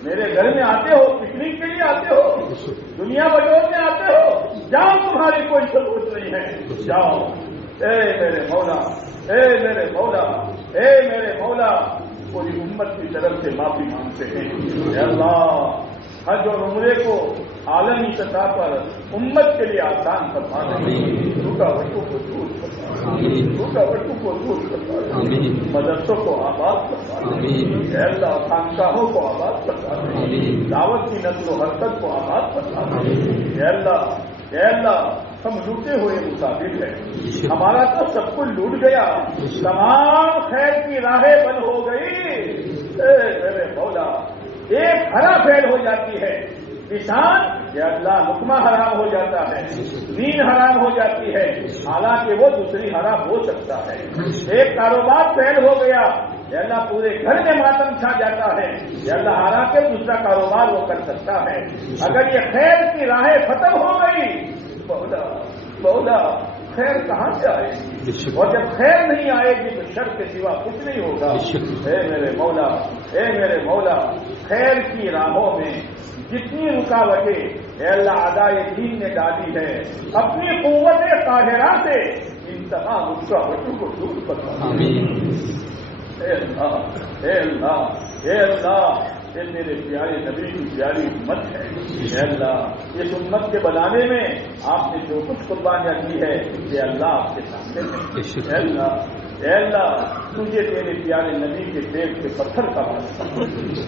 میرے گھر میں, آتے ہو پکنک کے لیے, آتے ہو دنیا بٹورنے آتے ہو, جاؤ تمہاری کوئی ضرورت نہیں ہے, جاؤ. اے میرے مولا پوری امت کی طرف سے معافی مانگتے ہیں. اے اللہ حج اور عمرے کو عالمی سطح پر امت کے لیے آسان فرما دیں, رکاوٹوں کو دور کروا دیں, رکاوٹوں کو دور کروا دیں, مدرسوں کو آباد کروا دیں. اے اللہ خانقاہوں کو آباد کروا دیں, دعوت کی نقل و حرکت کو آباد کروا دیں. اے اللہ ہم لوٹے ہوئے مسافر ہیں, ہمارا تو سب کچھ لوٹ گیا, تمام خیر کی راہیں بند ہو گئی. اے میرے مولا ایک ہرا پھیل ہو جاتی ہے, کسان یا اللہ لقمہ حرام ہو جاتا ہے, نیند حرام ہو جاتی ہے, حالانکہ وہ دوسری حرام ہو سکتا ہے. ایک کاروبار فیل ہو گیا یا اللہ پورے گھر میں ماتم چھا جاتا ہے, یا اللہ حالانکہ دوسرا کاروبار وہ کر سکتا ہے. اگر یہ خیر کی راہیں ختم ہو گئی, مولا خیر کہاں سے آئے گی, اور جب خیر نہیں آئے گی تو شر کے سوا کچھ نہیں ہوگا. اے میرے مولا خیر کی راہوں میں جتنی رکاوٹیں اے اللہ ادائے دین نے ڈالی ہے, اپنی قوت قاہرہ سے ان تمام رکاوٹوں کو دور کرنا. اے اللہ یہ میرے پیارے نبی کی پیاری امت ہے. اے اللہ اس امت کے بنانے میں آپ نے جو کچھ قربانیاں کی ہے یہ اللہ آپ کے سامنے ہے. اے اللہ تجھے تیرے پیارے نبی کے پیٹ کے پتھر کا واسطہ,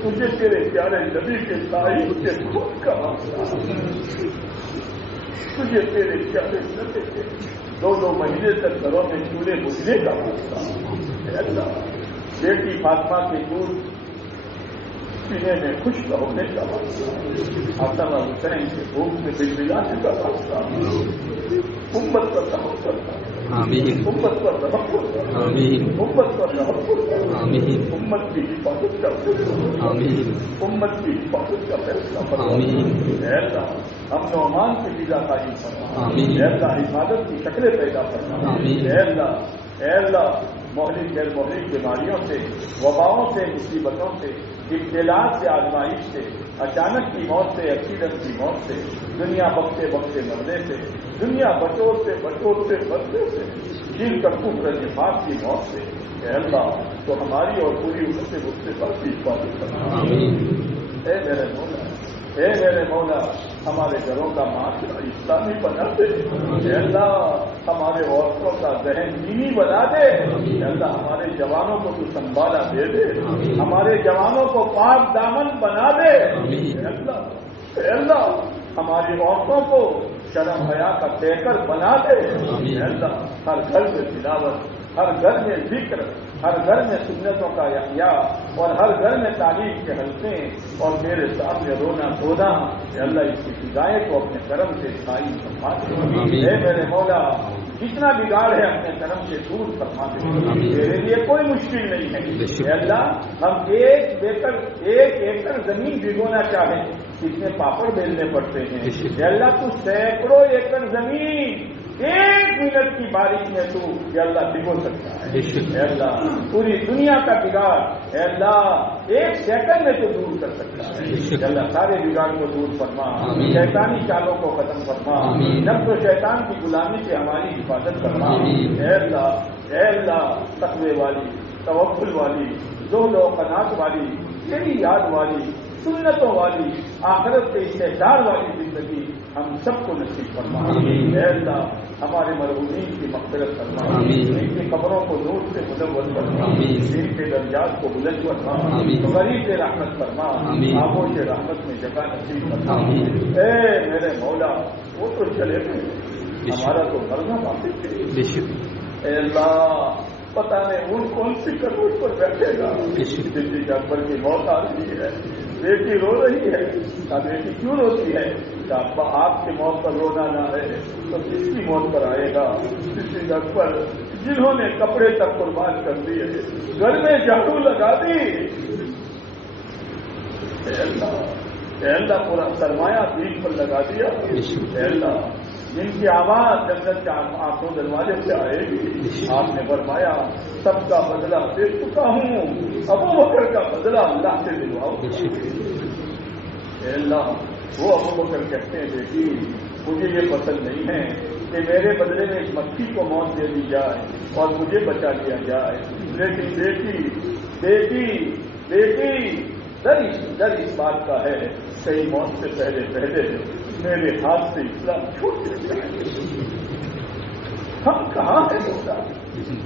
تجھے تیرے پیارے نبی کے تعریف کے خود کا واسطہ, تجھے تیرے پیارے نبی کے 2 مہینے تک گھروں میں چولہے بجھنے کا واسطہ. اے اللہ بیٹی فاطمہ کے دودھ سینے میں خشک ہونے کا واسطہ، حسن اور حسین کے بھوک میں دل ملانے کا واسطہ، امت پر رحم کرنا، امت پر رحم کرنا، امت پر رحم کرنا، امت کی حفاظت کا فیصلہ، امت کی حفاظت کا فیصلہ فرما۔ اے اللہ امن و امان کی فضا قائم فرما، اے اللہ حفاظت کی شکلیں پیدا فرما، اے اللہ مہلک غیر مہلک بیماریوں سے، وباؤں سے، مصیبتوں سے، ابتلاء سے، آزمائش سے، اچانک کی موت سے، ایکسیڈنٹ کی موت سے، دنیا بختے بختے مرنے سے، دنیا بچوتے بچوتے مرنے سے، جن کا کفر نفاق کی موت سے، اے اللہ تو ہماری اور پوری امت سے پر کی حفاظت کرنا۔ اے میرے مولا ہمارے گھروں کا معاشرہ اسلامی بنا دے، اے اللہ ہمارے عورتوں کا ذہن دینی بنا دے، اے اللہ ہمارے جوانوں کو تو سنبھالا دے دے، ہمارے جوانوں کو پاک دامن بنا دے، اے اللہ ہماری عورتوں کو شرم حیا کا پیکر بنا دے، اے اللہ ہر گھر میں تلاوت، ہر گھر میں ذکر، ہر گھر میں سنتوں کا احیاء، اور ہر گھر میں تعلیم کے حلقے، اور میرے سامنے رونا دھونا، اے اللہ اس کی فضائیں کو اپنے کرم سے قائم فرما دے۔ اے میرے مولا جتنا بگاڑ ہے اپنے کرم سے دور فرما دے، میرے لیے کوئی مشکل نہیں ہے۔ اے اللہ ہم ایک ایکڑ زمین بھگونا چاہیں کتنے پاپڑ بیلنے پڑتے ہیں، اے اللہ تو سینکڑوں ایکڑ زمین 1 منٹ کی بارش میں تو اے اللہ بھگو سکتا ہے، اے اللہ پوری دنیا کا بگاڑ اے اللہ 1 سیکنڈ میں تو دور کر سکتا ہے، اے اللہ سارے بگاڑ کو دور فرما، شیطانی چالوں کو ختم فرما، نفس و شیطان کی غلامی سے ہماری حفاظت فرما، اے اللہ تقوی والی، توکل والی، زہد و قناعت والی، تیری یاد والی، سنتوں والی، آخرت کے استحصال والی زندگی ہم سب کو نصیب فرما۔ اے اللہ ہمارے مرحومین کی مغفرت فرما، ان کی قبروں کو نور سے منور فرما، ان کے درجات کو بلند فرما، غریب سے رحمت فرما، آبوں سے رحمت میں جگہ نصیب فرما۔ اے میرے مولا وہ تو چلے گئے، ہمارا تو مرنا باقی تھے، اے اللہ پتہ نہیں ان کون سی کروڑ پر بیٹھے گا، زندگی اکبر کی موت آ رہی ہے، بیٹی رو رہی ہے، بیٹی کیوں روتی ہے؟ ابا آپ کی موت پر رونا نہ ہے تو کس کی موت پر آئے گا؟ زندگی اکبر جنہوں نے کپڑے تک قربان کر دیے، گھر میں جھاڑو لگا دی، اے اللہ پورا سرمایہ دین پر لگا دیا، اے اللہ جن کی آواز جنت کے آنکھوں دروازے سے آئے گی، آپ نے فرمایا سب کا بدلہ دے چکا ہوں، ابو بکر کا بدلہ اللہ سے دلواؤ۔ اے اللہ وہ ابو بکر کہتے ہیں بیٹی مجھے یہ پسند نہیں ہے کہ میرے بدلے میں ایک مکھی کو موت دے دی جائے اور مجھے بچا لیا جائے، لیکن بیٹی در اس بات کا ہے کئی موت سے پہلے میرے ہاتھ سے اسلام چھوٹ جائے۔ ہم کہاں ہیں مولا،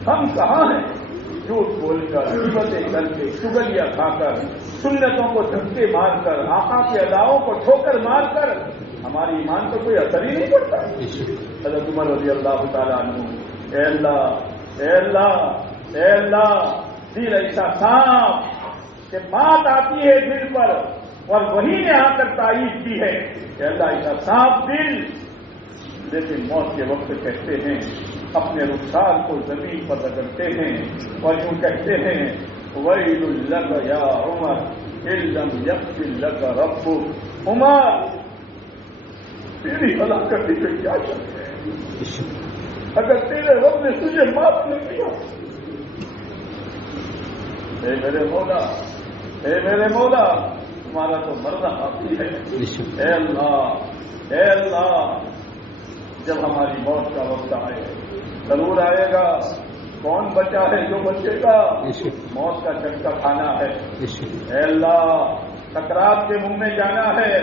ہم کہاں ہیں؟ جھوٹ بول کر، غیبتیں کر کے، چغلیاں کھا کر، سنتوں کو دھکے مار کر، آقا کے اداؤں کو ٹھوکر مار کر ہماری ایمان پر کوئی اثر ہی نہیں پڑتا۔ حضرت عمر رضی اللہ تعالیٰ عنہ، اے اللہ دل ایسا صاف کہ بات آتی ہے دل پر اور وہی نے آ کر تائید کی ہے کہ اللہ ایسا صاف دل، لیکن موت کے وقت کہتے ہیں اپنے رخسار کو زمین پر رگڑتے ہیں اور یوں کہتے ہیں ویل لک یا عمر ان لم یغفر لک ربک، عمر تیری ہلاکت پہ کیا شک ہے اگر تیرے رب نے تجھے معاف نہیں کیا۔ اے میرے مولا تمہارا تو مرنا باقی ہے۔ اے اللہ جب ہماری موت کا وقت آئے ضرور آئے گا، کون بچا ہے جو بچے گا؟ موت کا جھٹکا کھانا ہے۔ اے اللہ سکرات کے منہ میں جانا ہے،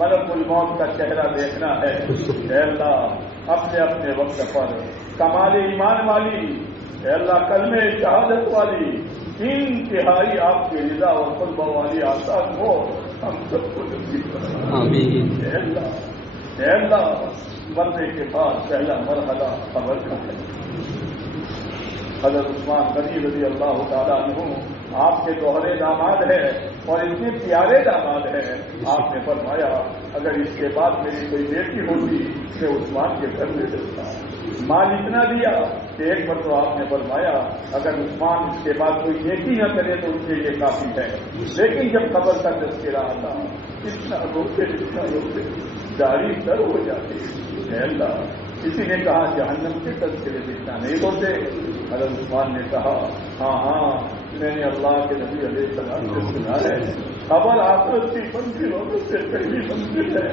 ملک الموت کا چہرہ دیکھنا ہے۔ اے اللہ اپنے اپنے وقت پر کمال ایمان والی، اے اللہ کلمہ شہادت والی، انتہائی آپ کی رضا اور قربہ والی آسان ہو ہم سب کو نصیب کرنا۔ اے اللہ مرنے کے بعد پہلا مرحلہ قبر کا ہے، حضرت عثمان غنی رضی اللہ تعالیٰ عنہ آپ کے دوہرے داماد ہیں اور اتنے پیارے داماد ہیں. آپ نے فرمایا اگر اس کے بعد میری کوئی بیٹی ہوتی میں عثمان کے گھر میں دیتا. مال اتنا دیا کہ ایک بار تو آپ نے فرمایا اگر عثمان اس کے بعد کوئی نیکی نہ کرے تو اس کے لیے کافی ہے. لیکن جب قبر تک تذکرہ آتا اتنا روتے جاری در ہو جاتے. اللہ کسی نے کہا جہنم کے تذکرے اتنا نہیں ہوتے. حضرت عثمان نے کہا ہاں میں نے اللہ کے نبی علیہ السلام سے سنا ہے خبر آخرت کی منزلوں میں سے پہلی منزل ہے.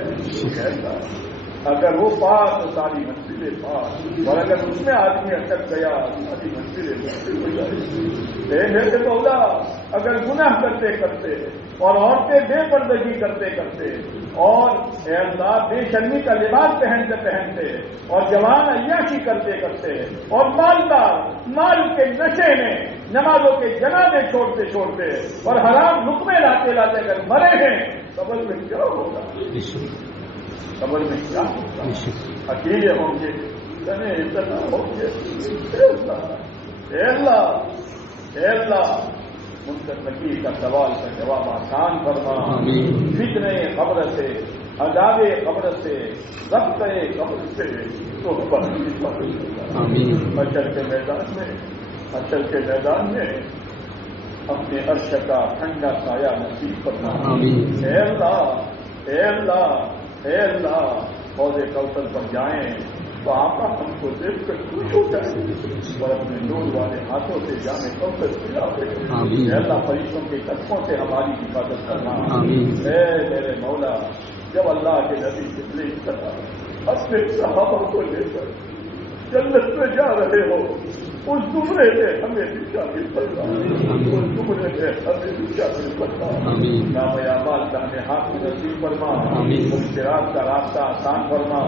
اگر وہ پاس تو ساری منزلیں پاس اور اگر اس میں آدمی اٹک گیا ساری منزلیں مشکل ہو جائیں. میرے مولا اگر گناہ کرتے کرتے اور عورتیں بے پردگی کرتے کرتے اور اے اللہ بے شرمی کا لباس پہنتے پہنتے اور جوان عیاشی کرتے کرتے اور مالدار مال کے نشے میں نمازوں کے جنازے چھوڑتے چھوڑتے اور حرام لقمے لاتے لاتے اگر مرے ہیں قبر میں کیا ہوگا؟ قبر میں کیا ہوگا؟ اکیلے ہوں گے اتنا ہوں گے. اے اللہ منتقی کا سوال کا جواب آسان فرما. فتنے قبر سے عذاب قبر سے ضبط قبر سے تو حشر کے میدان میں اپنے عرش کا ٹھنڈا سایہ نصیب فرما. اے اللہ حوض کوثر پر جائیں تو آقا ہم کو دیکھ کر خوش ہو جائیں اور اپنے نور والے ہاتھوں سے جانے کوثر پلا دے. اے اللہ فرشتوں کے قدموں سے ہماری حفاظت کرنا. اے میرے مولا جب اللہ کے نبی تبلیغ کرنا اپنے صحابہ کو لے کر جنت میں جا رہے ہو اس زمرے میں ہمیں بھی شامل کرنا. اس زمرے میں ہمیں بھی شامل کرنا. نام اعمال دانے ہاتھ میں نصیب فرما. مشکلات کا راستہ آسان فرما.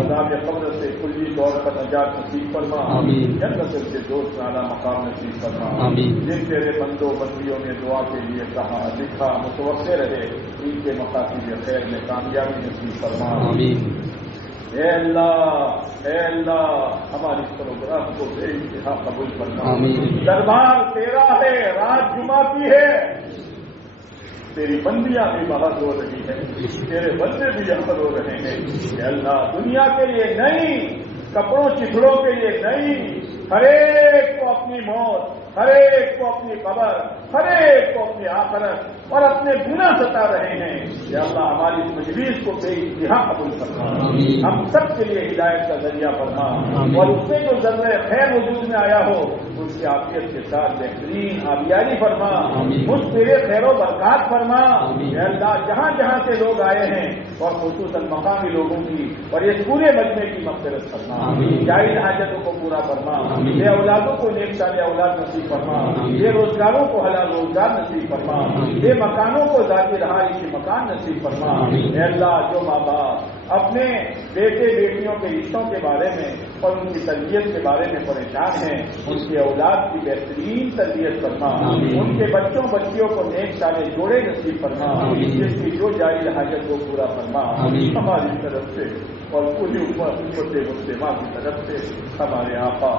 عذاب قبر سے کلی طور پر نجات نصیب فرما. جنت کے دوست اعلیٰ مقام نصیب فرما. جن تیرے بندوں بندیوں نے دعا کے لیے کہا لکھا متوقع رہے ان کے مقاصد خیر میں کامیابی نصیب فرما. اے اللہ ہماری پروگرام کو بے انتہا قبول کرنا. دربار تیرا ہے رات جمعہ کی ہے تیری بندیاں بھی باہر ہو رہی ہیں تیرے بندے بھی یہاں ہو رہے ہیں. اے اللہ دنیا کے لیے نہیں کپڑوں چکڑوں کے لیے نہیں ہر ایک کو اپنی موت ہر ایک کو اپنی قبر ہر ایک کو اپنی آخرت اور اپنے گناہ ستا رہے ہیں. یا اللہ ہماری اس مجلس کو بے انتہا قبول فرما. ہم سب کے لیے ہدایت کا ذریعہ فرما اور اس میں جو ذرہ خیر وجود میں آیا ہو اس کی عافیت کے ساتھ بہترین آبیاری فرما. مجھ تیرے خیر و برکات فرما. یا اللہ جہاں جہاں سے لوگ آئے ہیں اور خصوصاً مقامی لوگوں کی اور اس پورے مجمع کی مغفرت فرما. جائز حاجتوں کو پورا فرما. یہ اولادوں کو نیک صالح اولاد نصیب فرما. یہ روزگاروں کو حلال روزگار نصیب فرما. یہ مکانوں کو ذاتی رہائش کے مکان نصیب فرما. اے اللہ جو ماں باپ اپنے بیٹے بیٹیوں کے رشتوں کے بارے میں اور ان کی تربیت کے بارے میں پریشان ہیں ان کی اولاد کی بہترین تربیت فرما. ان کے بچوں بچیوں کو نیک صالح جوڑے نصیب فرما. جس کی جو جائز حاجت کو پورا فرما. ہماری طرف سے اور پوری امت مسلمہ کی طرف سے ہمارے آقا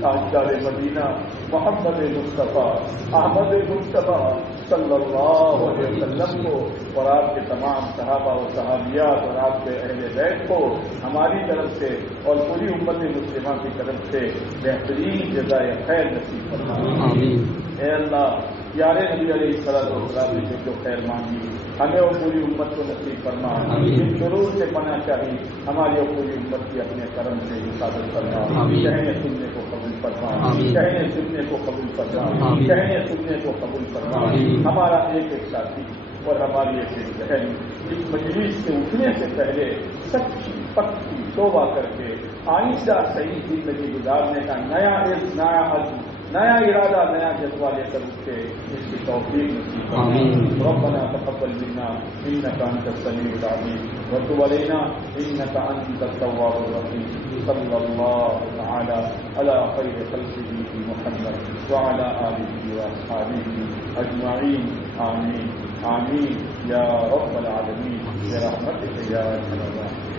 تاجدار مدینہ محمد مصطفیٰ احمد مصطفیٰ صلی اللہ علیہ وسلم کو اور آپ کے تمام صحابہ و صحابیات اور آپ کے اہل بیت کو ہماری طرف سے اور پوری امت مسلمہ کی طرف سے بہترین جزائے خیر نصیب فرما. اے اللہ پیارے نبی علیہ السلام نے جو خیر مانگی ہمیں اور پوری امت کو نصیب فرما. ان شرور سے پناہ چاہیے ہماری اور پوری امت کی اپنے کرم سے حفاظت فرما. کہنے سننے کو قبول فرما. کہنے سننے کو قبول فرما. کہنے سننے کو قبول فرما. ہمارا ایک ایک ساتھی اور ہماری ایک ایک بہن اس مجلس سے اٹھنے سے پہلے سچی پکی توبہ کر کے آئندہ صحیح زندگی گزارنے کا نیا علم نیا عزم نیا ارادہ نیا جذبہ لے کر اٹھ کے اس کی توفیق نصیب فرما. ربنا تقبل منا انك انت السميع العليم وتب علينا انك انت التواب الرحيم. صلى الله تعالى على خير خلقه محمد وعلى اله واصحابه اجمعين. آمين آمين يا رب العالمين برحمتك يا ارحم الراحمين.